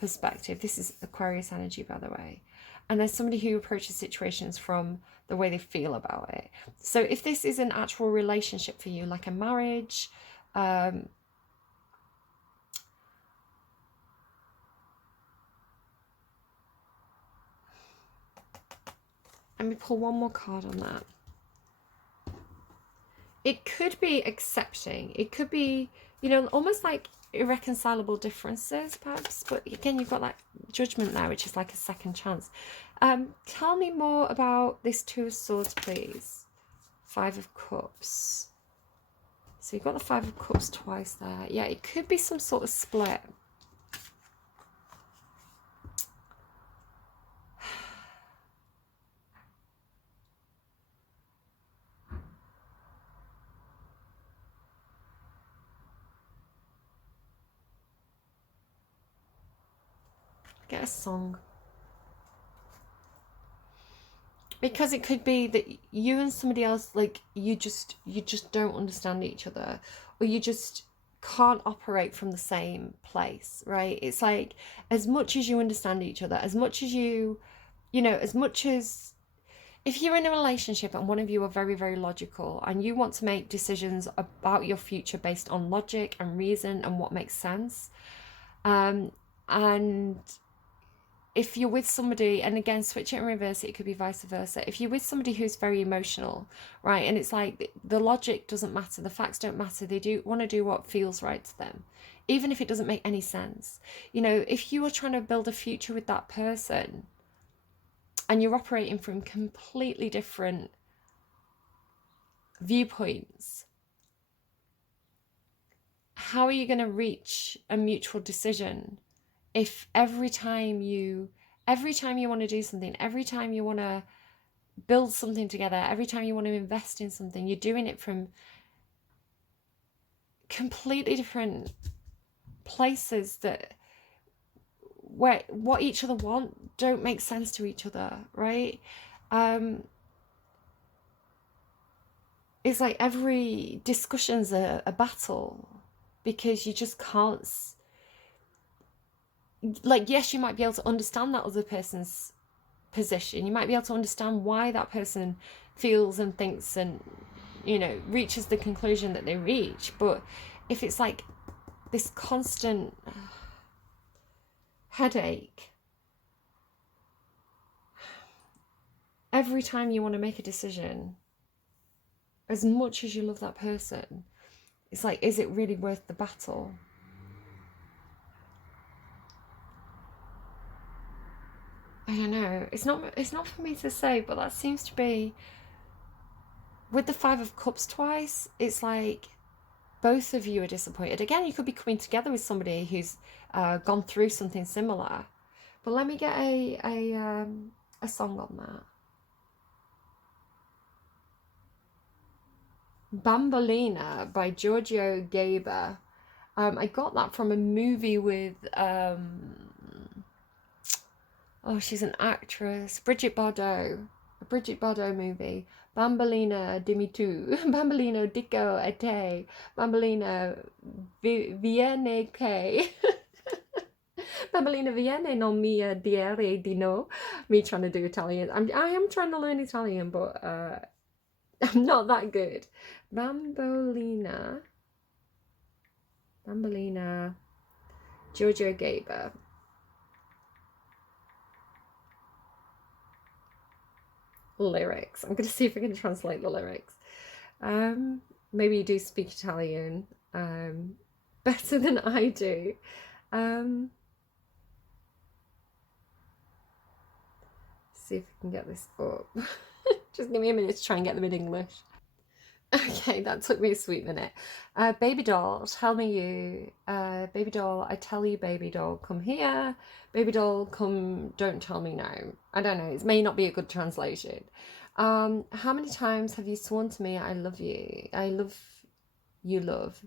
perspective. This is Aquarius energy, by the way. And there's somebody who approaches situations from the way they feel about it. So if this is an actual relationship for you, like a marriage, let me pull one more card on that. It could be accepting. It could be, you know, almost like irreconcilable differences, perhaps. But again, you've got that judgment there, which is like a second chance. Tell me more about this Two of Swords, please. Five of Cups. So you've got the Five of Cups twice there. Yeah, it could be some sort of split. Get a song. Because it could be that you and somebody else, like, you just don't understand each other, or you just can't operate from the same place, right? It's like, as much as you understand each other, as much as you know, as much as, if you're in a relationship and one of you are very, very logical and you want to make decisions about your future based on logic and reason and what makes sense, and if you're with somebody, and again, switch it and reverse it, it could be vice versa. If you're with somebody who's very emotional, right, and it's like the logic doesn't matter, the facts don't matter, they do want to do what feels right to them, even if it doesn't make any sense. You know, if you are trying to build a future with that person and you're operating from completely different viewpoints, how are you going to reach a mutual decision if every time you want to do something, every time you want to build something together, every time you want to invest in something, you're doing it from completely different places that, where what each other want don't make sense to each other, right? It's like every discussion's a battle, because you just can't, like, yes, you might be able to understand that other person's position. You might be able to understand why that person feels and thinks and, you know, reaches the conclusion that they reach. But if it's like this constant headache every time you want to make a decision, as much as you love that person, it's like, is it really worth the battle? I don't know. It's not for me to say, but that seems to be with the Five of Cups twice. It's like both of you are disappointed. Again, you could be coming together with somebody who's gone through something similar. But let me get a song on that. Bambolina by Giorgio Gaber. I got that from a movie with oh, she's an actress, Brigitte Bardot, a Brigitte Bardot movie. Bambolina dimmi tu, Bambolino dico a te, Bambolina viene che. Bambolina viene non mi dire di no. Me trying to do Italian. I am trying to learn Italian, but I'm not that good. Bambolina, Giorgio Gaber. Lyrics. I'm going to see if I can translate the lyrics. Maybe you do speak Italian better than I do. See if I can get this up. Just give me a minute to try and get them in English. Okay, that took me a sweet minute. Baby doll, tell me you. Baby doll, I tell you, baby doll, come here. Baby doll, come, don't tell me no. I don't know, it may not be a good translation. How many times have you sworn to me I love you? I love you, love.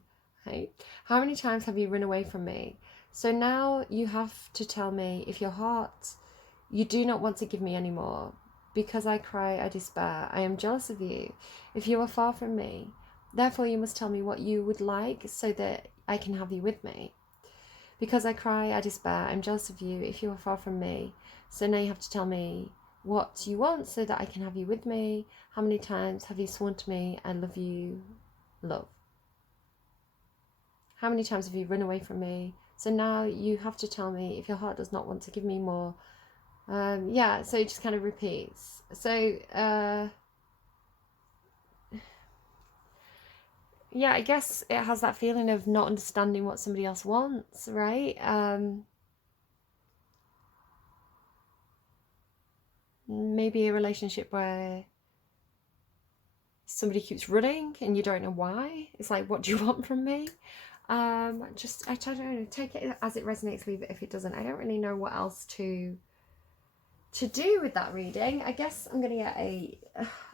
Hey? How many times have you run away from me? So now you have to tell me if your heart, you do not want to give me anymore. Because I cry, I despair. I am jealous of you. If you are far from me, therefore you must tell me what you would like so that I can have you with me. Because I cry, I despair. I'm jealous of you. If you are far from me, so now you have to tell me what you want so that I can have you with me. How many times have you sworn to me I love you, love? How many times have you run away from me? So now you have to tell me if your heart does not want to give me more. Yeah, so it just kind of repeats. So, yeah, I guess it has that feeling of not understanding what somebody else wants, right? Maybe a relationship where somebody keeps running and you don't know why. It's like, what do you want from me? I don't know, take it as it resonates, leave it if it doesn't. I don't really know what else to do with that reading. I guess I'm going to get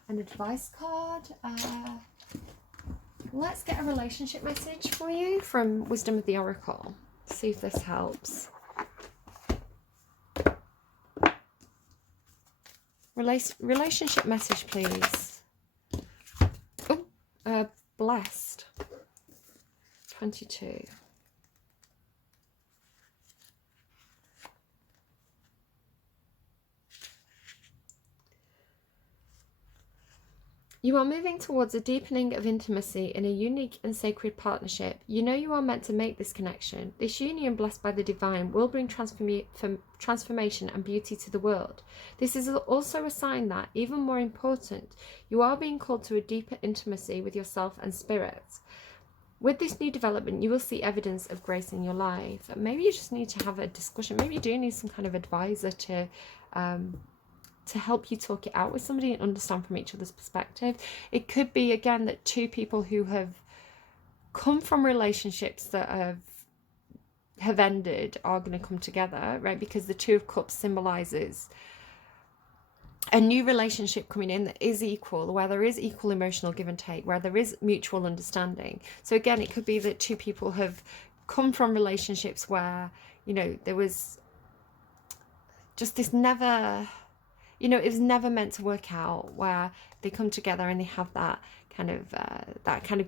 an advice card. Let's get a relationship message for you from Wisdom of the Oracle. See if this helps. Relationship message, please. Oh, blessed. 22. You are moving towards a deepening of intimacy in a unique and sacred partnership. You know you are meant to make this connection. This union, blessed by the divine, will bring transformation and beauty to the world. This is also a sign that, even more important, you are being called to a deeper intimacy with yourself and spirit. With this new development, you will see evidence of grace in your life. Maybe you just need to have a discussion. Maybe you do need some kind of advisor to help you talk it out with somebody and understand from each other's perspective. It could be, again, that two people who have come from relationships that have ended are going to come together, right? Because the Two of Cups symbolizes a new relationship coming in that is equal, where there is equal emotional give and take, where there is mutual understanding. So again, it could be that two people have come from relationships where, you know, there was just this never... You know, it was never meant to work out, where they come together and they have that kind of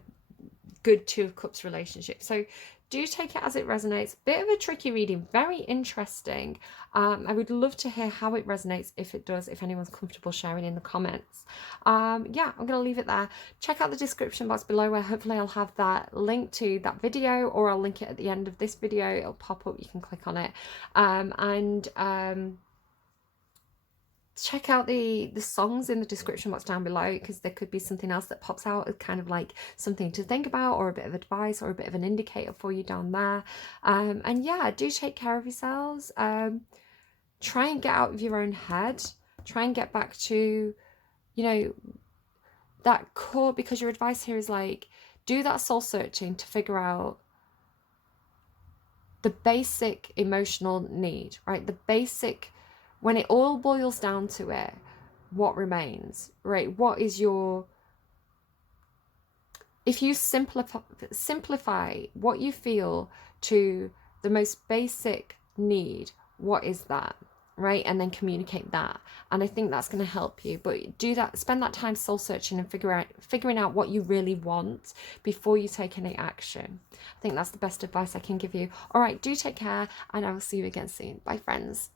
good Two of Cups relationship. So do take it as it resonates. Bit of a tricky reading, very interesting. I would love to hear how it resonates, if it does, if anyone's comfortable sharing in the comments. Yeah, I'm going to leave it there. Check out the description box below, where hopefully I'll have that link to that video, or I'll link it at the end of this video. It'll pop up, you can click on it. Check out the songs in the description box down below, because there could be something else that pops out as kind of like something to think about, or a bit of advice, or a bit of an indicator for you down there. And yeah, do take care of yourselves. Try and get out of your own head. Try and get back to, you know, that core, because your advice here is like, do that soul searching to figure out the basic emotional need, right? The basic, when it all boils down to it, what remains, right? What is your, if you simplify what you feel to the most basic need, what is that, right? And then communicate that. And I think that's going to help you. But do that, spend that time soul searching and figuring out what you really want before you take any action. I think that's the best advice I can give you. All right, do take care, and I will see you again soon. Bye, friends.